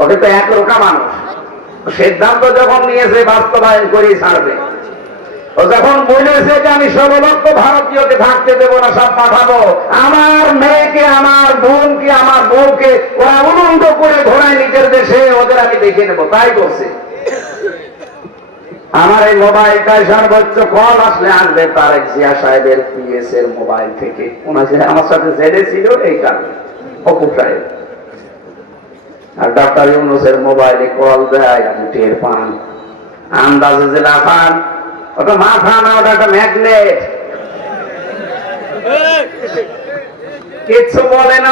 ওকে তো এক রোকা মানুষ। সিদ্ধান্ত যখন নিয়েছে বাস্তবায়ন করেই ছাড়বে। ও যখন বলেছে যে আমি 16 লক্ষ ভারতীয়কে থাকতে দেবো না, সব পাঠাবো, আমার মেয়েকে, আমার বোনকে, আমার বউকে ওরা উলঙ্গ করে ঘোড়ায় নিজের দেশে, ওদের আমি দেখে নেবো, তাই বলছে। আমার এই মোবাইলটায় সর্বোচ্চ কল আসলে আসবে তারেক জিয়া সাহেবের পিএস এর মোবাইল থেকে। আমার সাথে জেলে ছিল এই কারণে অপু সাহেব। আর ডক্টর ইউনূসের মোবাইলে কল দেয়, আমি টের পান। আন্দাজে যে লাফান, ওটা মাথা না, ওটা একটা ম্যাগনেট। কিছু বলে না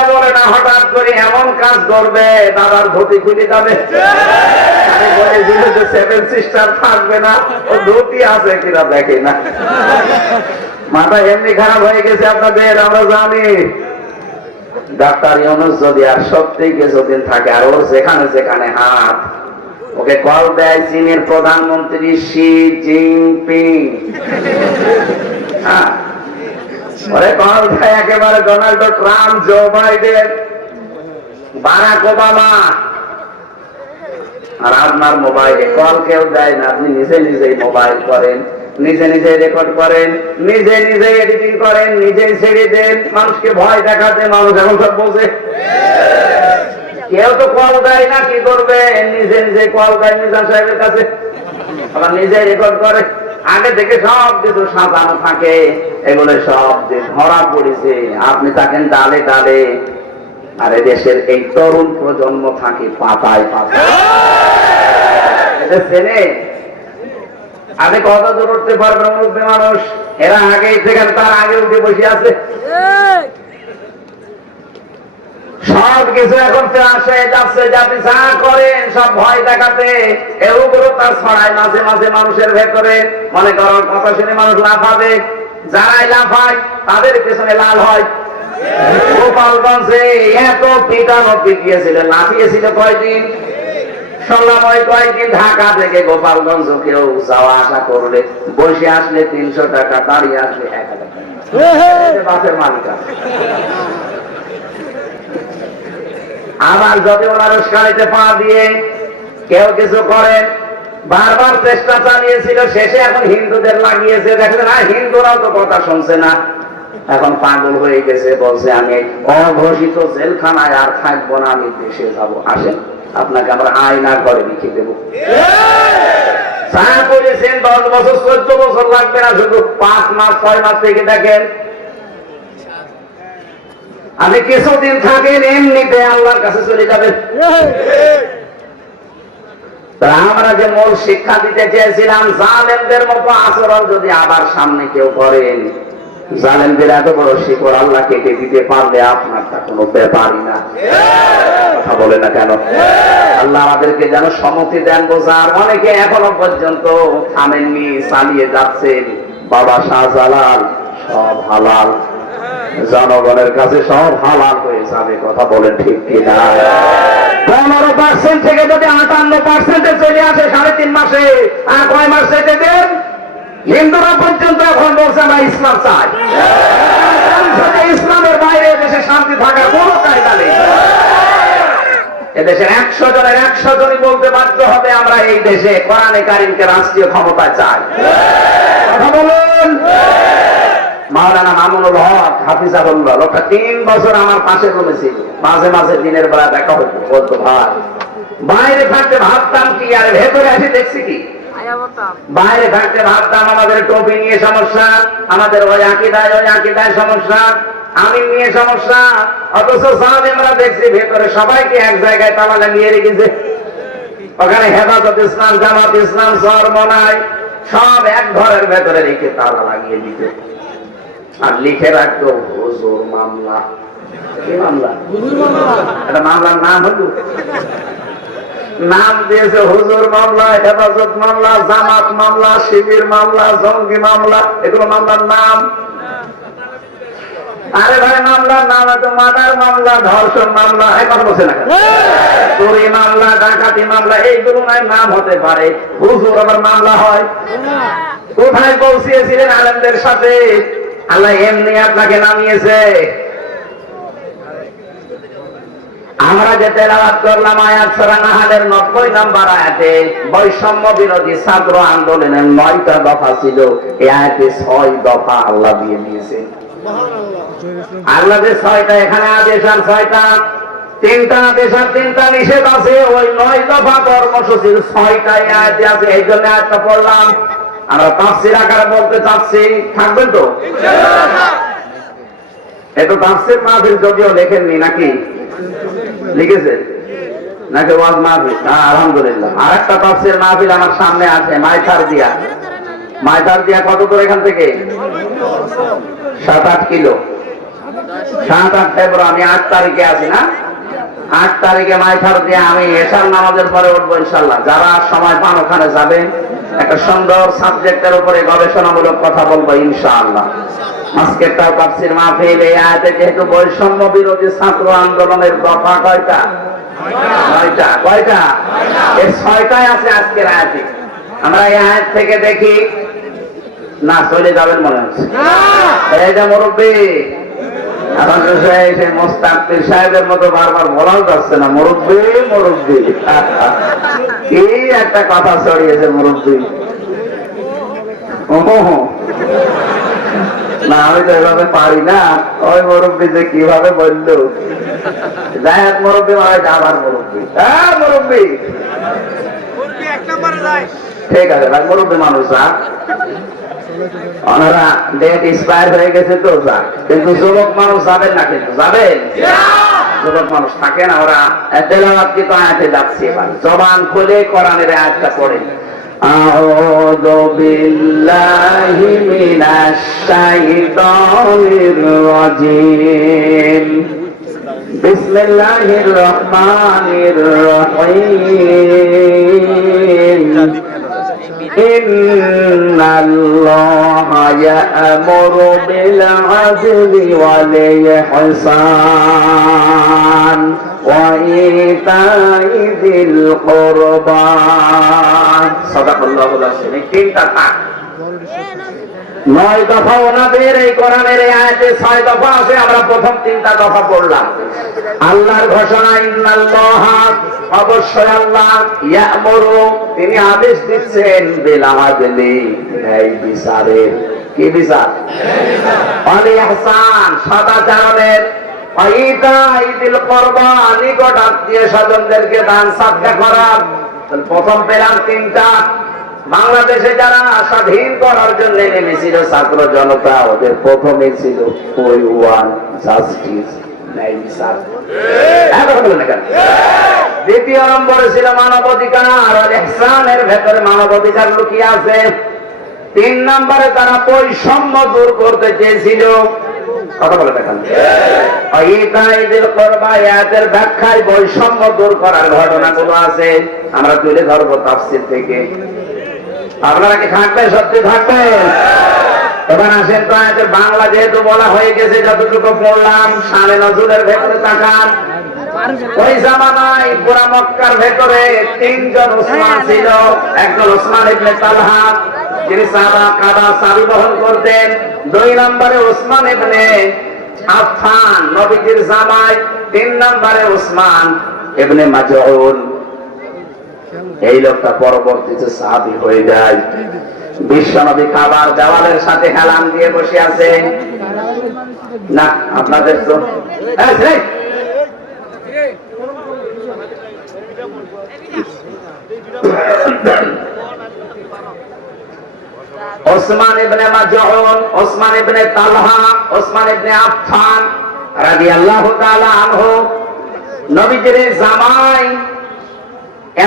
হঠাৎ করে এমন কাজ করবে দাদার ধুতি খুলে যাবে। আমি বলেছিল যে সেভেন সিস্টার থাকবে না, ও ধুতি আছে কিনা দেখে না। মাথা এমনি খারাপ হয়ে গেছে আপনাদের, আমরা জানি। ডাক্তার ইউনূস যদি আর সত্যি কিছুদিন থাকে, আর ওর যেখানে যেখানে হাত, ওকে কল দেয় চীনের প্রধানমন্ত্রী শি জিনপিং, ওরে কল দেয় একেবারে Donald Trump, Joe Biden, Barack Obama. আর আপনার মোবাইলে কল কেউ দেয় না, আপনি নিজে নিজেই মোবাইল করেন, নিজে নিজে রেকর্ড করেন, নিজে নিজে এডিটিং করেন, নিজেই ছেড়ে দেন। মানুষকে ভয় দেখাতে মানুষ এখন সব বোঝে। কেউ তো কল দেয় না, কি করবে? নিজে নিজে কল দেয় মিজান সাহেবের কাছে, আবার নিজে রেকর্ড করে। আগে থেকে সব কিছু সাজানো থাকে, এগুলো সব যে ধরা পড়েছে। আপনি থাকেন ডালে ডালে, আর দেশের এই তরুণ প্রজন্ম থাকে পাতায় পাতায়। চেনে আগে কত দূর উঠতে পারবে মুরব্বী মানুষ, এরা আগেই থেকে তার আগে উঠে বসে আছে। সব কিছু এখন আসে যাচ্ছে, যাতে যা করেন সব ভয় দেখাতে, এগুলো তার ছড়ায় মাঝে মাঝে মানুষের ভেতরে। মনে করেন কথা শুনে মানুষ লাফাবে, যারাই লাফায় তাদের পেছনে লাল হয়। গোপালগঞ্জে এত পিটানো পিটিয়েছিল, লাফিয়েছিল কয়দিন শুনলাম, ওই কয়েকদিন ঢাকা থেকে গোপালগঞ্জ কেউ যাওয়া আসা করলে বসে আসলে 300 টাকা, দাঁড়িয়ে আসলে 1000 টাকা, বাসের মালিক আছে। আবার যদি ওনার উস্কানিতে পা দিয়ে কেউ কিছু করেন, বারবার চেষ্টা চালিয়েছিল, শেষে এখন হিন্দুদের লাগিয়েছে। দেখলেন না, হিন্দুরাও তো কথা শুনছে না, এখন পাগল হয়ে গেছে, বলছে আমি অঘোষিত জেলখানায় আর থাকবো না, আমি দেশে যাবো। আসেন আপনাকে আমরা আয়না ঘরে লিখে দেবো। চা করেছেন 10 বছর 14 বছর লাগবে না, শুধু 5 মাস 6 মাস থেকে দেখেন। আপনি কিছুদিন থাকেন, এমনিতে আল্লাহর কাছে চলে যাবেন। আমরা যে মূল শিক্ষা দিতে চেয়েছিলাম, জালেমদের মতো আচরণ যদি আবার সামনে কেউ করেন, জালেমদের এত বড় শিকড় আল্লাহ কেটে দিতে পারলে আপনার তা কোনো ব্যাপারই না। কথা বলে না কেন? আল্লাহ আমাদেরকে যেন সম্মতি দেন বোঝার। অনেকে এখনো পর্যন্ত থামেননি, চালিয়ে যাচ্ছেন। বাবা শাহজালাল, সব হালাল, জনগণের কাছে সব হালাল হয়ে যাবে। কথা বলেন ঠিক কিনা? 15% থেকে যদি 58% চলে আসে 3.5 মাসে, আর কয় মাস যেতে দেন? হিন্দুরা পর্যন্ত এখন বলছে আমরা ইসলাম চাই। ইসলামের বাইরে দেশে শান্তি থাকার কোন কায়দা নেই। এদেশের 100 জনের 100 জনই বলতে বাধ্য হবে আমরা এই দেশে কোরআনে কারিমকে রাষ্ট্রীয় ক্ষমতা চাই। কথা বলুন। মাওলানা মামুনুল হক হাফিজাহুল্লাহ, লোকটা 3 বছর আমার পাশে বলেছিল, মাঝে মাঝে দিনের বেলা দেখা হতো। বলতো ভাই, বাইরে থাকতে ভাবতাম কি, আর ভেতরে এসে দেখছি কি। বাইরে থাকতে ভাবতাম আমাদের টপি নিয়ে সমস্যা, আমাদের ওই আকিদায় সমস্যা, আমিন নিয়ে সমস্যা। অথচ আমরা দেখছি ভেতরে সবাইকে এক জায়গায় তালা লাগিয়ে রেখেছে। ওখানে হেফাজত ইসলাম, জামাত ইসলাম, চরমনাই সব এক ঘরের ভেতরে রেখে তালা লাগিয়ে দিতে, আর লিখে রাখতো হুজুর মামলা। কি মামলা? এটা মামলার নাম হলো, নাম দিয়েছে হুজুর মামলা, হেফাজত মামলা, জামাত মামলা, শিবির মামলা, জঙ্গি মামলা। এগুলো মামলার নাম। আরে ভাই, মামলার নাম হয়তো মার্ডার মামলা, ধর্ষণ মামলা, এখন বলছে না, চুরি মামলা, ডাকাতি মামলা, এইগুলো নয় নাম হতে পারে, হুজুর আবার মামলা হয়? কোথায় পৌঁছিয়েছিলেন আলেমদের সাথে? আল্লাহ এমনি আপনাকে নামিয়েছে। আমরা যে তেলাওয়াত করলাম আয়াত সূরা নাহলের 90 নম্বর আয়াতে, বৈষম্য বিরোধী ছাত্র আন্দোলনের 9টা দফা ছিল, এই আয়াতে 6 দফা আল্লাহ দিয়ে দিয়েছে। আল্লাহ যে 6টা এখানে আদেশ আর 6টা, 3টা আদেশ আর 3টা নিষেধ আছে। ওই 9 দফা কর্মসূচির 6টা আয়াতে আছে। এই জন্য আয়াতটা পড়লাম। আমরা তাফসীর আকারে বলতে চাচ্ছি, থাকবেন তো? এত তাফসীর মাহফিল যদিও লেখেননি, নাকি লিখেছেন? নাকি ওয়াজ মাহফিল? আলহামদুলিল্লাহ। আর একটা তাফসীর মাহফিল আমার সামনে আছে, মাইথার দিয়া কত দূর এখান থেকে? 7-8 কিলো। 7-8 ফেব্রুয়ারি, আমি 8 তারিখে আছি না, 8 তারিখে মাইথার দিয়ে আমি এশার নামাজের পরে উঠবো ইনশাল্লাহ। যারা সময় পান ওখানে যাবেন, একটা সুন্দর সাবজেক্টের উপরে গবেষণামূলক কথা বলবো ইনশাআল্লাহ। আজকের তাফসীর মাহফিল, এই আয়াতে যেহেতু বৈষম্য বিরোধী ছাত্র আন্দোলনের দফা কয়টা? 9টা। কয়টা? এই 6টাই আছে আজকের আয়াতে। আমরা এই আয়াত থেকে দেখি না, চলে যাবেন মনে হচ্ছে। এই যে মুরব্বী, এখন সেই মোস্তাকবির সাহেবের মতো বারবার বলাও যাচ্ছে না, মুরব্বী মুরব্বী। কি একটা কথা ছড়িয়েছে মুরব্বী। না, আমি তো এভাবে পারি না। ওই মুরব্বী যে কিভাবে বললো, যাই হোক মুরব্বী মানে আবার মুরব্বী। হ্যাঁ মুরব্বী, ঠিক আছে ভাই, মুরব্বী মানুষ যাক, ওনারা ডেট এক্সপায়ার হয়ে গেছে তো যাক, কিন্তু যুবক মানুষ যাবেন না, কিন্তু যাবেন। যুবক মানুষ থাকে না, ওরা তেলাওয়াতকৃত আয়াতে যাচ্ছে। এবার জবান খুলে কোরআনের আয়াতটা পড়েন। আউযু বিল্লাহি মিনাশ শাইতানির রাজীম। বিসমিল্লাহির রহমানির রহিম। ইন্নাল্লাহা ইয়া'মুরু বিল আদলি ওয়াল ইহসান ওয়া ইতাই যিল কুরবা। সাদাকাল্লাহুল আযীম। এই 3টা থাক। 9 দফা ওনাদের এই কোরআনের এই আয়াতে 6 দফা আছে। আমরা প্রথম 3টা দফা পড়লাম। আল্লাহর ঘোষণা, ইন্নাল্লাহা, অবশ্যই আল্লাহ, ইয়া'মুরু, তিনি আদেশ দিচ্ছেন, বিল আদলি, ন্যায় বিচারের। কি বিচার? ওয়াল ইহসান, সদাচরণের। ওয়া ইতাই যিল কুরবা, নিকট আত্মীয় স্বজনদেরকে দান সাদকা করা। প্রথম পেলাম 3টা। বাংলাদেশে যারা স্বাধীন করার জন্য নেমেছিল ছাত্র জনতা, ওদের প্রথমে ছিল ওই ওয়ান, জাস্টিস, ন্যায় বিচার। দ্বিতীয় নম্বরে ছিল মানবাধিকার, আর ইহসানের ভেতরে মানবাধিকার লুকিয়ে আছে। 3 নম্বরে তারা বৈষম্য দূর করতে চেয়েছিল। কথা বলে দেখান। আয়াতের ব্যাখ্যায় বৈষম্য দূর করার ঘটনাগুলো আছে, আমরা তুলে ধরবো তাফসীর থেকে। আপনারা কি থাকবেন? সত্যি থাকবেন? এবার আসেন তো আয়াতের বাংলা যেহেতু বলা হয়ে গেছে, যতটুকু পড়লাম, শানে নজরুলের ভেতরে তাকান। ওই জামানায় পুরা মক্কার ভেতরে 3 জন ওসমান ছিল। একজন ওসমান ইবনে তালহা, যিনি কাবা চাবি বহন করতেন। 2 নম্বরে ওসমান ইবনে আফফান, নবীজির জামাই। 3 নম্বরে ওসমান ইবনে মাজউন। এই লোকটা পরবর্তীতে সাহাবী হয়ে যায়। বিশ্বনবী কাবার দেওয়ালের সাথে হেলান দিয়ে বসে আছে। না, আপনাদের তো ওসমান ইবনে মাজউন, ওসমান ইবনে তালহা, ওসমান ইবনে আফফান রাদিয়াল্লাহু তাআলা আনহু, নবীজির জামাই।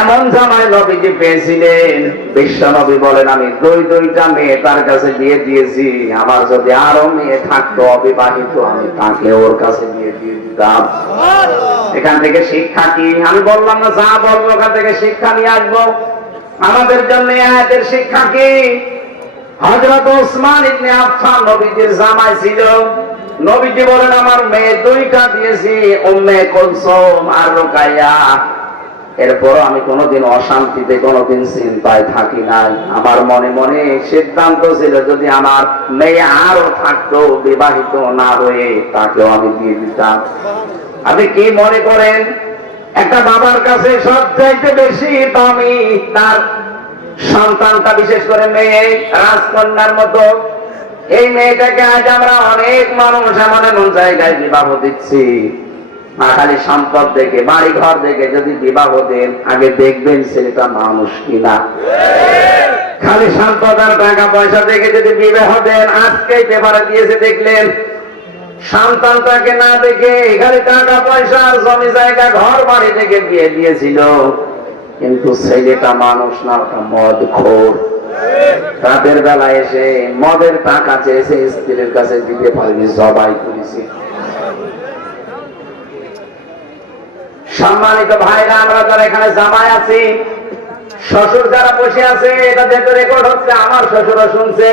এমন জামাই নবীজি পেয়েছিলেন, বিশ্বনবী বলেন, আমি 2টা মেয়ে তার কাছে দিয়ে দিয়েছি। আমার যদি আরো মেয়ে থাকতো অবিবাহিত, আমি তাকে ওর কাছে দিয়ে দিতাম। এখান থেকে শিক্ষা কি? আমি বললাম না, যা বলবো ওখান থেকে শিক্ষা নিয়ে আসবো। আমাদের জন্য আয়াতের শিক্ষা কি? হযরত ওসমান ইবনে আফফান নবীজির জামাই ছিল। নবীজি বলেন, আমার মেয়ে 2টা দিয়েছি, উম্মে কুলসুম আর রুকাইয়া। এরপর আমি কোনোদিন অশান্তিতে, কোনোদিন চিন্তায় থাকি নাই। আমার মনে মনে সিদ্ধান্ত ছিল, যদি আমার মেয়ে আরো থাকতো বিবাহিত না হয়ে, তাকেও আমি দিয়ে দিতাম। আপনি কি মনে করেন, একটা বাবার কাছে সবচাইতে বেশি দামি তার সন্তানটা, বিশেষ করে মেয়ে, রাজকন্যার মতো। এই মেয়েটাকে আজ আমরা অনেক মানুষ এমন এমন জায়গায় বিবাহ দিচ্ছি। খালি সম্পদ দেখে, বাড়ি ঘর দেখে যদি বিবাহ দেন, আগে দেখবেন ছেলেটা মানুষ কিনা। খালি সম্পদ আর টাকা পয়সা দেখে যদি বিবাহ দেন, আজকেই পেপারে দিয়েছে দেখলেন, সন্তানটাকে না দেখে খালি টাকা পয়সা আর জমি জায়গা ঘর বাড়ি থেকে বিয়ে দিয়েছিল, কিন্তু ছেলেটা মানুষ না, ওটা মদখোর। রাতের বেলা এসে মদের টাকা চেয়েছে, স্ত্রীর কাছে দিতে পারেনি, জবাই করেছে। সম্মানিত ভাইরা, আমরা যারা এখানে জামাই আছি, শ্বশুর যারা বসে আছে, এটা যেহেতু রেকর্ড হচ্ছে, আমার শ্বশুরও শুনছে।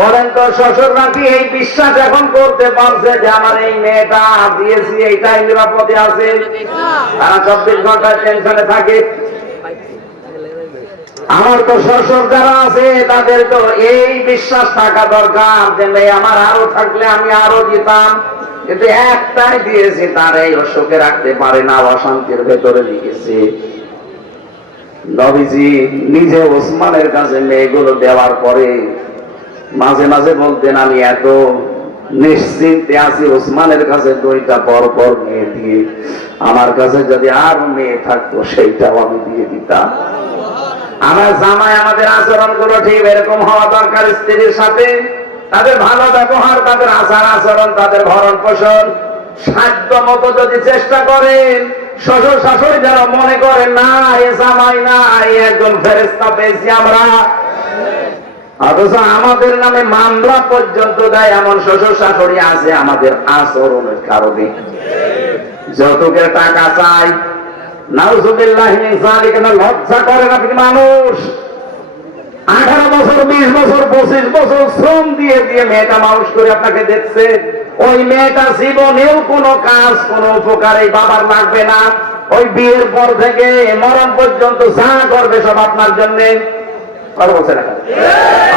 বলেন তো, শ্বশুররা কি এই বিশ্বাস এখন করতে পারছে যে আমার এই মেয়েটা দিয়েছি এইটাই নিরাপদে আছে? তারা 24 ঘন্টা টেনশনে থাকে। আমার তো শ্বশুর যারা আছে, তাদের তো এই বিশ্বাস থাকা দরকার যে মেয়ে আমার আরো থাকলে আমি আরো দিতাম, কিন্তু একটাই দিয়েছি, তার এই অসুখে রাখতে পারে না, অশান্তির ভেতরে লিখেছে। নবীজি নিজে ওসমানের কাছে মেয়েগুলো দেওয়ার পরে মাঝে মাঝে বলতেন, আমি এত নিশ্চিন্তে আছি ওসমানের কাছে 2টা পর মেয়ে দিয়ে, আমার কাছে যদি আর মেয়ে থাকতো সেইটাও আমি দিয়ে দিতাম। আমার জামাই আমাদের আচরণ গুলো ঠিক এরকম হওয়া দরকার। স্ত্রীর সাথে তাদের ভালো ব্যবহার, তাদের আচার আচরণ, তাদের ভরণ পোষণ সাধ্য মতো যদি চেষ্টা করেন, শ্বশুর শাশুড়ি যেন মনে করেন না এ জামাই না, এই একজন ফেরেশতা পেয়েছি আমরা। অথচ আমাদের নামে মামলা পর্যন্ত দেয় এমন শ্বশুর শাশুড়ি আছে আমাদের আচরণের কারণে। যৌতুকের টাকা চাই, নাউযুবিল্লাহি মিন যালিকা, লজ্জা করে না মানুষ? 18 বছর, 20 বছর, 25 বছর শ্রম দিয়ে দিয়ে মেয়েটা মানুষ করে আপনাকে দেখছে। ওই মেয়েটা জীবনেও কোনো কাজ, কোনো উপকার এই বাবার লাগবে না। ওই বিয়ের পর থেকে মরণ পর্যন্ত যা করবে সব আপনার জন্য।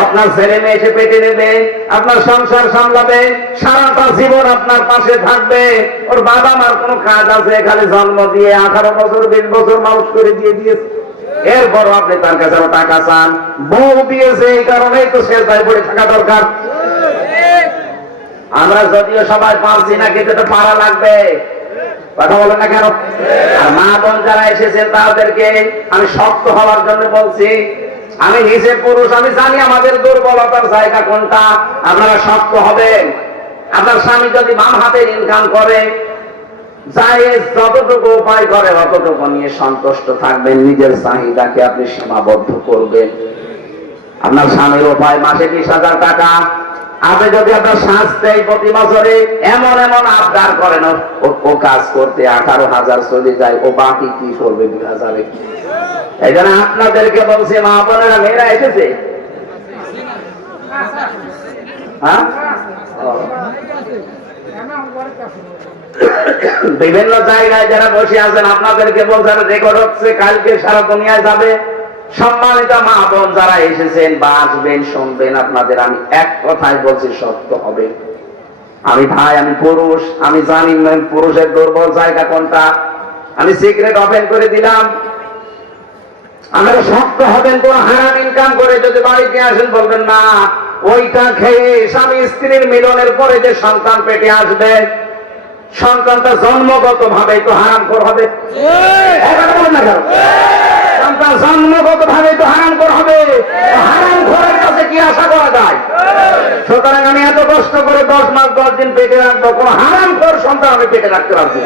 আপনার ছেলে মেয়ে এসে পেটে নেবে, আপনার সংসার সামলাবে, সারাটা জীবন আপনার পাশে থাকবে। ওর বাবা মার কোনো কাজ আছে? খালি জন্ম দিয়ে 18 বছর 20 বছর মানুষ করে দিয়ে দিয়েছে। এরপর আপনি তার কাছে টাকা চান। বউ দিয়েছে, এই কারণেই তো শেষ দায় পড়ে থাকা দরকার। আমরা যদিও সবাই পারছি না, কিন্তু তো পারা লাগবে। কথা বলেন না কেন? আর মা বোন যারা এসেছেন তাদেরকে আমি শক্ত হওয়ার জন্য বলছি। আমি নিজে পুরুষ, আমি জানি আমাদের দুর্বলতার জায়গা কোনটা। আপনারা শক্ত হবেন। আপনার স্বামী যদি বাম হাতের ইনকাম করে, জায়েজ যতটুকু উপায় করে অতটুকু নিয়ে সন্তুষ্ট থাকবেন। নিজের চাহিদাকে আপনি সীমাবদ্ধ করবেন। আপনার স্বামীর উপায় মাসে 20,000 টাকা, আপনি যদি আপনার শাস্তি প্রতি বছরে এমন এমন আবদার করেন, ও কাজ করতে 18,000 চলে যায়, ও বাকি কি করবে 2,000-এ? এই জন্য আপনাদেরকে বলছি, মা বোনেরা, মেয়েরা এসেছে, হ্যাঁ, বিভিন্ন জায়গায় যারা বসে আছেন আপনাদেরকে বলছেন, রেকর্ড হচ্ছে, কালকে সারা দুনিয়ায় যাবে। সম্মানিত মা বোন যারা এসেছেন বা আসবেন, শুনবেন, আপনাদের আমি এক কথাই বলছি, সত্য হবে। আমি ভাই, আমি পুরুষ, আমি জানি পুরুষের দুর্বল জায়গা কোনটা। আমি সিক্রেট ওপেন করে দিলাম। আপনারা শক্ত হবেন। কোন হারাম ইনকাম করে যদি বাড়িতে আসেন, বলবেন না ওইটা খেয়ে স্বামী স্ত্রীর মিলনের পরে যে সন্তান পেটে আসবে, সন্তানটা জন্মগত ভাবে তো হারামখোর হবে। সন্তান জন্মগত ভাবে তো হারামখোর হবে। হারামখোরের কাছে কি আশা করা যায়? সুতরাং আমি এত কষ্ট করে 10 মাস 10 দিন পেটে রাখবো, কোন হারামখোর সন্তান আমি পেটে রাখতে পারবো?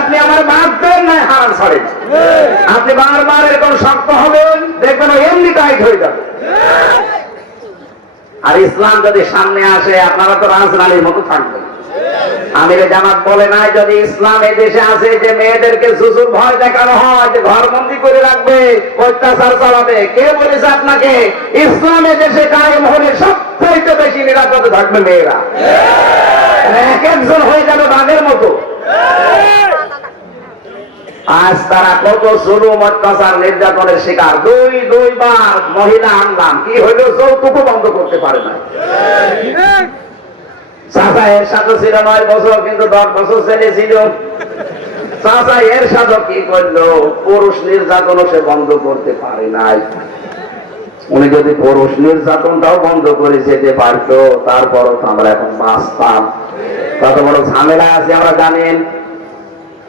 আপনি আমার বাদ দেন, নাই হারাম ছাড়েন। আপনি বারবার এরকম শক্ত হবেন, দেখবেন এমনি টাইট হয়ে যাবে। আর ইসলাম যদি সামনে আসে, আপনারা তো রাজরানীর মতো থাকবেন। আমিরে জামাত বলে নাই, যদি ইসলাম এই দেশে আসে যে মেয়েদেরকে জুজুর ভয় দেখানো হয়, যে ঘরবন্দি করে রাখবে, অত্যাচার চালাবে, কে বলেছে আপনাকে? ইসলামের দেশে কায়েম হলে সবথেকে বেশি নিরাপদে থাকবে মেয়েরা। এক একজন হয়ে যাবে বাঘের মতো। আজ তারা কত জুলুম, অত্যাচার, নির্যাতনের শিকার। দুইবার মহিলা আনলাম, কি হইল? যৌতুকও বন্ধ করতে পারে না। চাচা এর সাথে ছিল 9 বছর, কিন্তু 10 বছর ছেলে ছিল। চাচা এর সাথে কি করলো? পুরুষ নির্যাতনও সে বন্ধ করতে পারে নাই। উনি যদি পুরুষ নির্যাতনটাও বন্ধ করে যেতে পারতো, তারপরও তো আমরা এখন বাঁচতাম। কত বড় ঝামেলা আছে আমরা জানেন।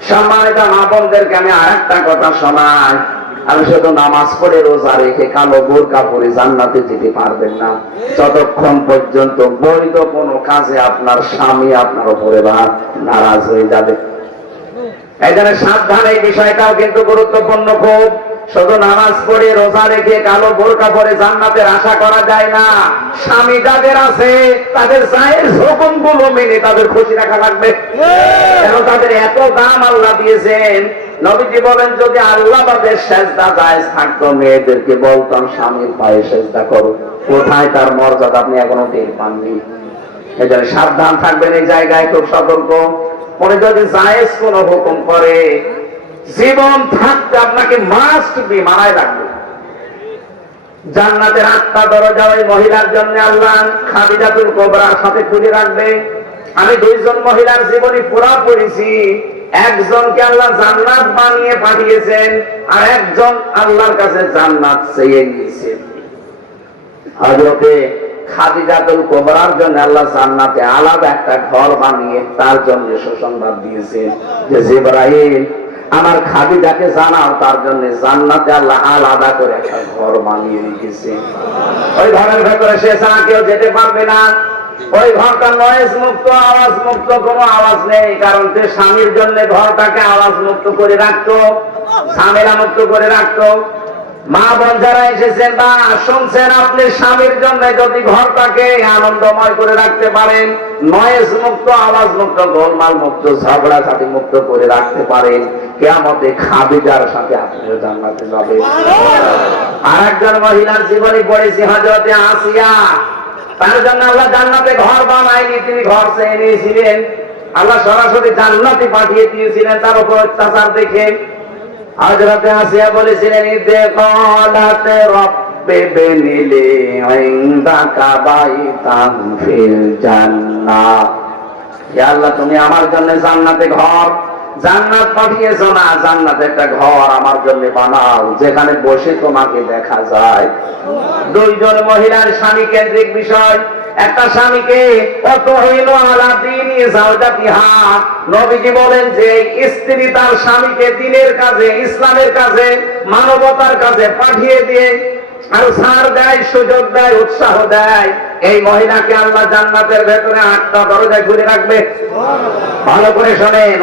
সম্মানিত মা বোনদেরকে আমি আর একটা কথা শোনাই, আমি শুধু নামাজ পড়ে রোজা রেখে কালো বোরকা পরে জান্নাতে যেতে পারবেন না যতক্ষণ পর্যন্ত বৈধ কোনো কাজে আপনার স্বামী আপনার উপরে নারাজ হয়ে যাবে। এই জন্য সাবধান, এই বিষয়টাও কিন্তু গুরুত্বপূর্ণ খুব। শুধু নামাজ পড়ে রোজা রেখে কালো বোরকা পরে জান্নাতের আশা করা যায় না। স্বামী যাদের আছে তাদের জায়েজ হুকুমগুলো মেনে তাদের খুশি রাখা লাগবে। কেন তাদের এত দাম আল্লাহ দিয়েছেন। নবীজি বলেন, যদি আল্লাহ বাদের সেজদা জায়েজ থাকতো, মেয়েদেরকে বলতাম স্বামীর পায়ে সেজদা করো। কোথায় তার মর্যাদা আপনি এখনো টের পাননি। এজন্য সাবধান থাকবেন এই জায়গায়, খুব সতর্ক। পরে যদি জায়েজ কোন হুকুম করে, জীবন থাকতে আপনাকে মাস্ট বি মানায় রাখবে। জান্নাতের 8টা দরজা ওই মহিলার জন্য আল্লাহ খাদিজাতুল কুবরার সাথে খুলে রাখবে। আমি 2 জন মহিলার জীবনী পুরা পড়েছি। একজনকে আল্লাহ জান্নাত বানিয়ে পাঠিয়েছেন, আর একজন আল্লাহর কাছে জান্নাত চেয়ে নিয়েছেন। হযরতে খাদিজাতুল কুবরার জন্য আল্লাহ জান্নাতে আলাদা একটা ঘর বানিয়ে তার জন্য সুসংবাদ দিয়েছেন যে জিবরাইল, আমার খাদিজাকে জানাও তার জন্য জান্নাতে আল্লাহ আলাদা করে একটা ঘর বানিয়ে রেখেছে। ওই ঘরের ভেতরে সে ছাড়া কেউ যেতে পারবে না। ওই ঘরটা নয়েজ মুক্ত, আওয়াজ মুক্ত, কোনো আওয়াজ নেই। কারণ সে স্বামীর জন্য ঘরটাকে আওয়াজ মুক্ত করে রাখতো, ঝামেলা মুক্ত করে রাখতো। মা বোন যারা এসেছেন বা শুনছেন, আপনি স্বামীর জন্য যদি ঘরটাকে আনন্দময় করে রাখতে পারেন, নয়েজ মুক্ত, আওয়াজ মুক্ত, গোলমাল মুক্ত, ঝগড়াঝাটি মুক্ত করে রাখতে পারেন, কিয়ামতে খাদিজার সাথে আপনিও জান্নাতে যাবেন। আর একজন মহিলার জীবনী পড়েছি, হযরতে আসিয়া। তার জন্য আল্লাহ জান্নাতে ঘর বানায়নি, তিনি ঘর চেয়ে নিয়েছিলেন। আল্লাহ সরাসরি জান্নাতে পাঠিয়ে দিয়েছিলেন তার উপর অত্যাচার দেখে। হযরতে আসিয়া বলেছিলেন, ইদে ক্বালাত রাব্বি বিনি লি ইনদাকা বাইতান ফিল জান্নাহ। ইয়া আল্লাহ, তুমি আমার জন্য জান্নাতে ঘর, জান্নাত পাঠিয়েছো না, জান্নাতে একটা ঘর আমার জন্য বানাও, যেখানে বসে তোমাকে দেখা যায়। 2 জন মহিলার স্বামী কেন্দ্রিক বিষয়। একটা স্বামীকে নবীজি বলেন যে স্ত্রী তার স্বামীকে দ্বীনের কাজে, ইসলামের কাজে, মানবতার কাজে পাঠিয়ে দিয়ে আর ছাড় দেয়, সুযোগ দেয়, উৎসাহ দেয়, এই মহিলাকে আল্লাহ জান্নাতের ভেতরে 8টা দরজায় ঘুরে রাখবে। ভালো করে শোনেন,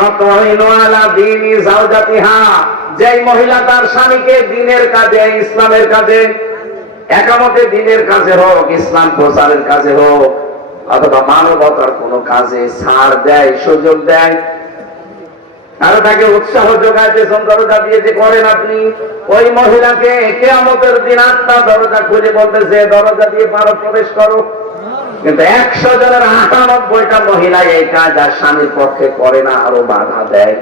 যে মহিলা তার স্বামীকে দ্বীনের কাজে, ইসলামের কাজে, একামতে দ্বীনের কাজে হোক, ইসলাম প্রচারের কাজে হোক, অথবা মানবতার কোন কাজে ছাড় দেয়, সুযোগ দেয়, আর তাকে উৎসাহ যোগায়, পেছন দরজা দিয়ে যে করেন আপনি, ওই মহিলাকে কিয়ামতের দিন 8টা দরজা খুলে বলতেছে, দরজা দিয়ে পারো, প্রবেশ করো। কিন্তু 100 জনের 98টা মহিলা এই কাজ আর স্বামীর পক্ষে করে না, আরো বাধা দেয়।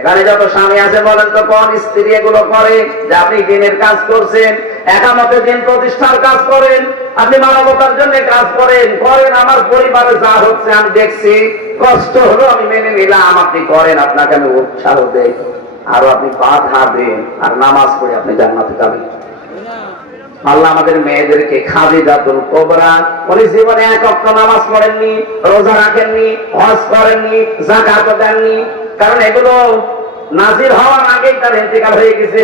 এখানে যত স্বামী আছে বলেন তো, কোন স্ত্রী এগুলো করে? যে আপনি দিনের কাজ করছেন, একামতে দিন প্রতিষ্ঠার কাজ করেন, আপনি মানবতার জন্য কাজ করেন, আমার পরিবারে যা হচ্ছে আমি দেখছি, কষ্ট হলো আমি মেনে নিলাম, আপনি করেন, আপনাকে আমি উৎসাহ দেই, আরো আপনি বাধা দেন, আর নামাজ পড়ে আপনি জান্নাতে যাবেন। আল্লাহ আমাদের মেয়েদেরকে খাদিজাতুল কুবরা, উনি জীবনে 1 ওয়াক্ত নামাজ পড়েননি, রোজা রাখেননি, হজ করেননি, যাকাত দেননি, কারণ এগুলো নাজির হওয়ার আগেই তার ইন্তেকাল হয়ে গেছে।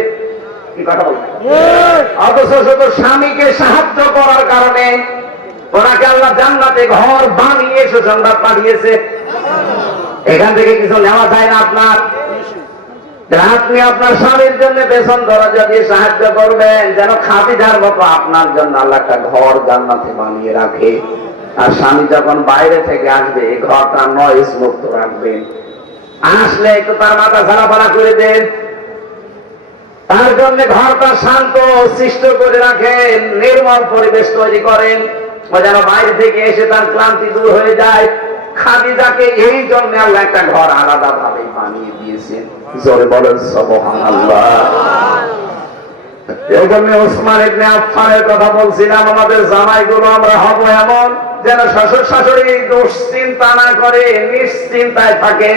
কি কথা বলছেন? অথচ শুধু স্বামীকে সাহায্য করার কারণে ওনাকে আল্লাহ জান্নাতে ঘর বানিয়ে সুসংবাদ পাঠিয়েছে। এখান থেকে কিছু নেওয়া যায় না আপনার? আপনি আপনার স্বামীর জন্য পেছন দরজা দিয়ে সাহায্য করবেন, যেন খাদিজার মতো আপনার জন্য আল্লাহ একটা ঘর জান্নাতে বানিয়ে রাখে। আর স্বামী যখন বাইরে থেকে আসবে, ঘরটা নয়েজ মুক্ত রাখবেন। আসলে একটু তার মাথা ঝাড়াফাড়া করে দেন, তার জন্য ঘরটা শান্ত সৃষ্ট করে রাখেন, নির্মল পরিবেশ তৈরি করেন, যেন বাইরে থেকে এসে তার ক্লান্তি দূর হয়ে যায়। খাদিজাকে এই জন্য আল্লাহ একটা ঘর আলাদা ভাবে বানিয়ে দিয়েছেন। জোরে বলেন সুবহানাল্লাহ। এই জন্য ওসমান ইবনে আফফানের কথা বলছিলাম, আমাদের জামাইগুলো আমরা হব এমন যেন শ্বশুর শাশুড়ি দুশ্চিন্তা না করে, নিশ্চিন্তায় থাকে।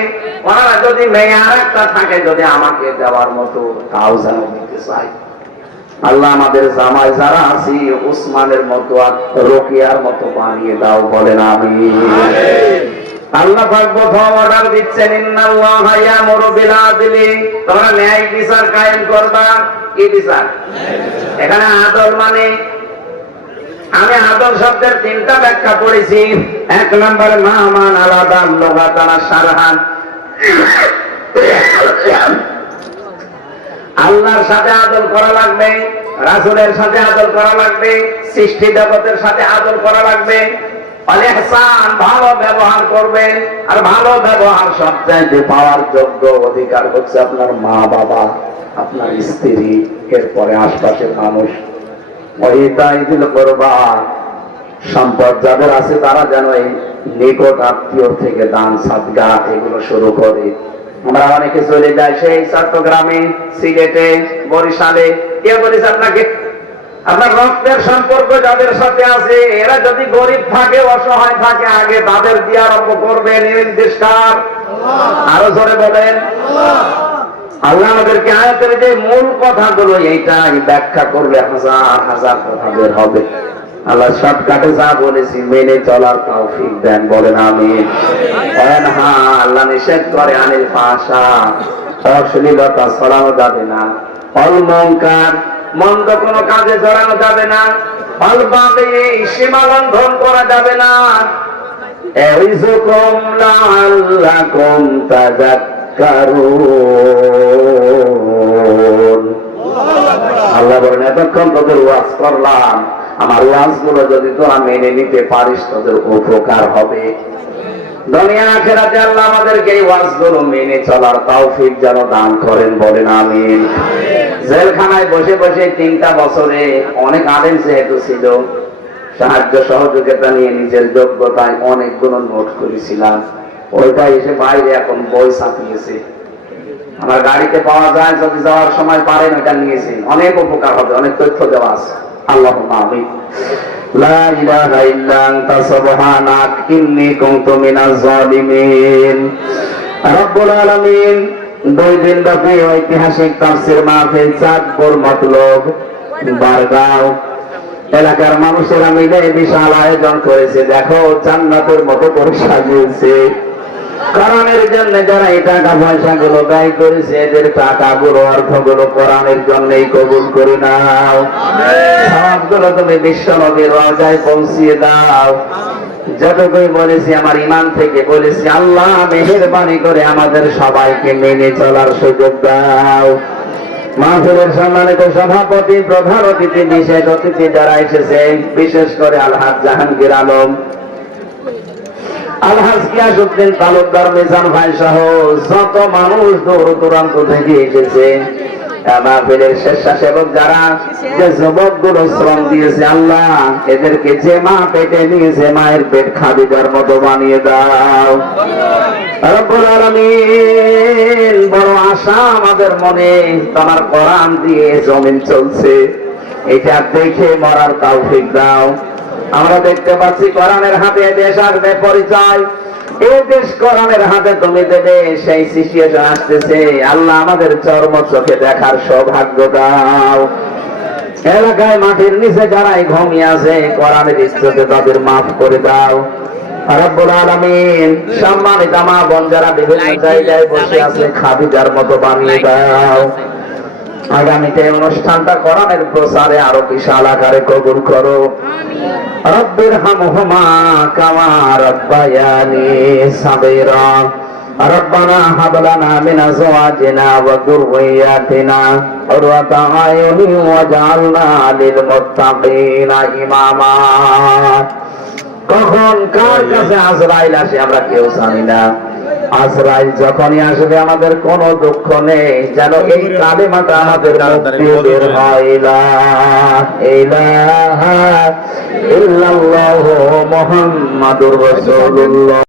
ওনারা যদি মেয়ে আর একটা থাকে, যদি আমাকে দেওয়ার মতো, তাও যেন দিতে চাই। আল্লাহ আমাদের জামাই যারা আছি ওসমানের মতো আর রোকিয়ার মতো বানিয়ে দাও, বলেন আমিন। আল্লাহ পাক প্রথম অর্ডার দিচ্ছেন, ইন্নাল্লাহা ইয়ামুরু বিল আদলি, তোমরা ন্যায় বিচার কায়েম করবা। কি বিচার? এখানে আদল মানে, আমি আদল শব্দের 3টা ব্যাখ্যা পড়েছি। 1 নম্বরে মামান আলাদা লুগাতান শারহান, আল্লাহর সাথে আদর করা লাগবে, রাসূলের সাথে আদর করা লাগবে, সৃষ্টি জগতের সাথে আদর করা লাগবে। ইহসান, ভালো ব্যবহার করবেন। আর ভালো ব্যবহার সবচাইতে পাওয়ার যোগ্য অধিকার হচ্ছে আপনার মা বাবা, আপনার স্ত্রী, এরপরে আশপাশের মানুষ। ওয়াইতাইযিল কুরবা, সম্পদ যাদের আছে তারা যেন এই নিকট আত্মীয় থেকে দান সাদগা এগুলো শুরু করে। আমরা অনেকে চলে যাই সেই চট্টগ্রামে, সিলেটে, বরিশালে। কে বলেছে আপনাকে? আপনার রক্তের সম্পর্ক যাদের সাথে আছে এরা যদি গরিব থাকে, অসহায় থাকে, আগে তাদের দিয়ে আরম্ভ করবেন। নির্দেশ কার? আরো জোরে বলেন। আল্লাহ আমাদেরকে আয়াতের যে মূল কথাগুলো এইটাই ব্যাখ্যা করলে হাজার হাজার কথা বের হবে। আল্লাহ শর্টকাটে যা বলেছি মেনে চলার তৌফিক দেন, বলেন আমিন। আল্লাহ নিষেধ করে আনিল ফাহশা, অশ্লীলতা ছড়ানো যাবে না। অল মুনকার, মন্দ কোন কাজে জড়ানো যাবে না। অল বাগি, সীমা লঙ্ঘন করা যাবে না। ইয়াইযুকুম লাআল্লাকুম তাযাক্কারুন। আল্লাহ বলেন এতক্ষণ তোদের ওয়াজ করলাম, আমার ওয়াজ গুলো যদি তোরা মেনে নিতে পারিস তোদের উপকার হবে। দুনিয়া আখিরাতে আল্লাহ আমাদেরকে এই ওয়াজ গুলো মেনে চলার তৌফিক যেন দান করেন, বলেন আমিন। জেলখানায় বসে বসে 3টা বছরে অনেক আলেম যেহেতু ছিল, সাহায্য সহযোগিতা নিয়ে নিজের যোগ্যতায় অনেকগুলো নোট করেছিলাম। ওইটা এসে বাইরে এখন বই ছাপিয়েছে। আমার গাড়িতে পাওয়া যায়, যদি যাওয়ার সময় পারেন ওইটা নিয়েছি, অনেক উপকার হবে, অনেক তথ্য দেওয়া আছে। আল্লাহুম্মা আমিন। লা ইলাহা ইল্লা আনতা সুবহানাক ইন্নী কুনতু মিনাজ জালিমিন। রব্বুল আলামিন 2 দিন ব্যাপী ঐতিহাসিক তাফসীর মাহফিল চাঁদপুর মতলব বারগাঁও এলাকার মানুষেরা মিলে বিশাল আয়োজন করেছে। দেখো জান্নাতের মতো করে সাজিয়েছে। কোরআনের জন্য যারা এই টাকা পয়সা গুলো ব্যয় করেছে এদের টাকাগুলো, অর্থগুলো কোরআনের জন্যই কবুল করে নাও। সবগুলো তুমি বিশ্ব নবীর রওজায় পৌঁছিয়ে দাও। যতটুকুই বলেছি আমার ইমান থেকে বলেছি, আল্লাহ মেহেরবানি করে আমাদের সবাইকে মেনে চলার সুযোগ দাও। মাহফিলের সম্মানিত সভাপতি, প্রধান অতিথি, বিশেষ অতিথি যারা এসেছে, বিশেষ করে আলহাজ জাহাঙ্গীর আলম, আলহাজ গিয়াসউদ্দিন তালুকদার, মিজান ভাই সহ যত মানুষ দূর দূরান্ত থেকে এসেছে, মাহফিলের স্বেচ্ছাসেবক যারা, যে যুবকগুলো শ্রম দিয়েছে, আল্লাহ এদেরকে যে মা পেটে নিয়েছে মায়ের পেট খাদিজার মতো বানিয়ে দাও। রব্বুল আলামিন, বড় আশা আমাদের মনে, তোমার কোরআন দিয়ে জমিন চলছে, এটা দেখে মরার তৌফিক দাও। আমরা দেখতে পাচ্ছি কোরআনের হাতে দেশ আসবে পরিচয়, এই দেশ কোরআনের হাতে তুমি দেবে, সেই সিচুয়েশন আসতেছে। আল্লাহ আমাদের চর্ম চোখে দেখার সৌভাগ্য দাও। এলাকায় মাটির নিচে যারাই ঘুমিয়ে আছে কোরআনের ইজ্জতে তাদের মাফ করে দাও। রব্বুল আলামিন, সম্মানিত মা বোন যারা বিভিন্ন জায়গায় বসে আছে খাদিজার মতো বানিয়ে দাও। আগামীতে অনুষ্ঠানটা কোরআনের প্রচারে আরো বিশাল আকারে কবুল করো। রব্বিরহামহুমা কামা রাব্বায়ানি সাগীরা। রব্বানা হাব লানা মিন আজওয়াজিনা ওয়া যুররিয়াতিনা কুররাতা আয়ুনিন ওয়াজআলনা লিল মুত্তাকিনা ইমামা। কখন কার কাছে আজরাইল আসে আমরা কেউ জানি না। আজরাইল যখনই আসবে আমাদের কোনো দুঃখ নেই, যেন এই কালেমাটা আমাদের মুখ দিয়ে বের হয়, লা ইলাহা ইল্লাল্লাহু মুহাম্মাদুর রাসূলুল্লাহ।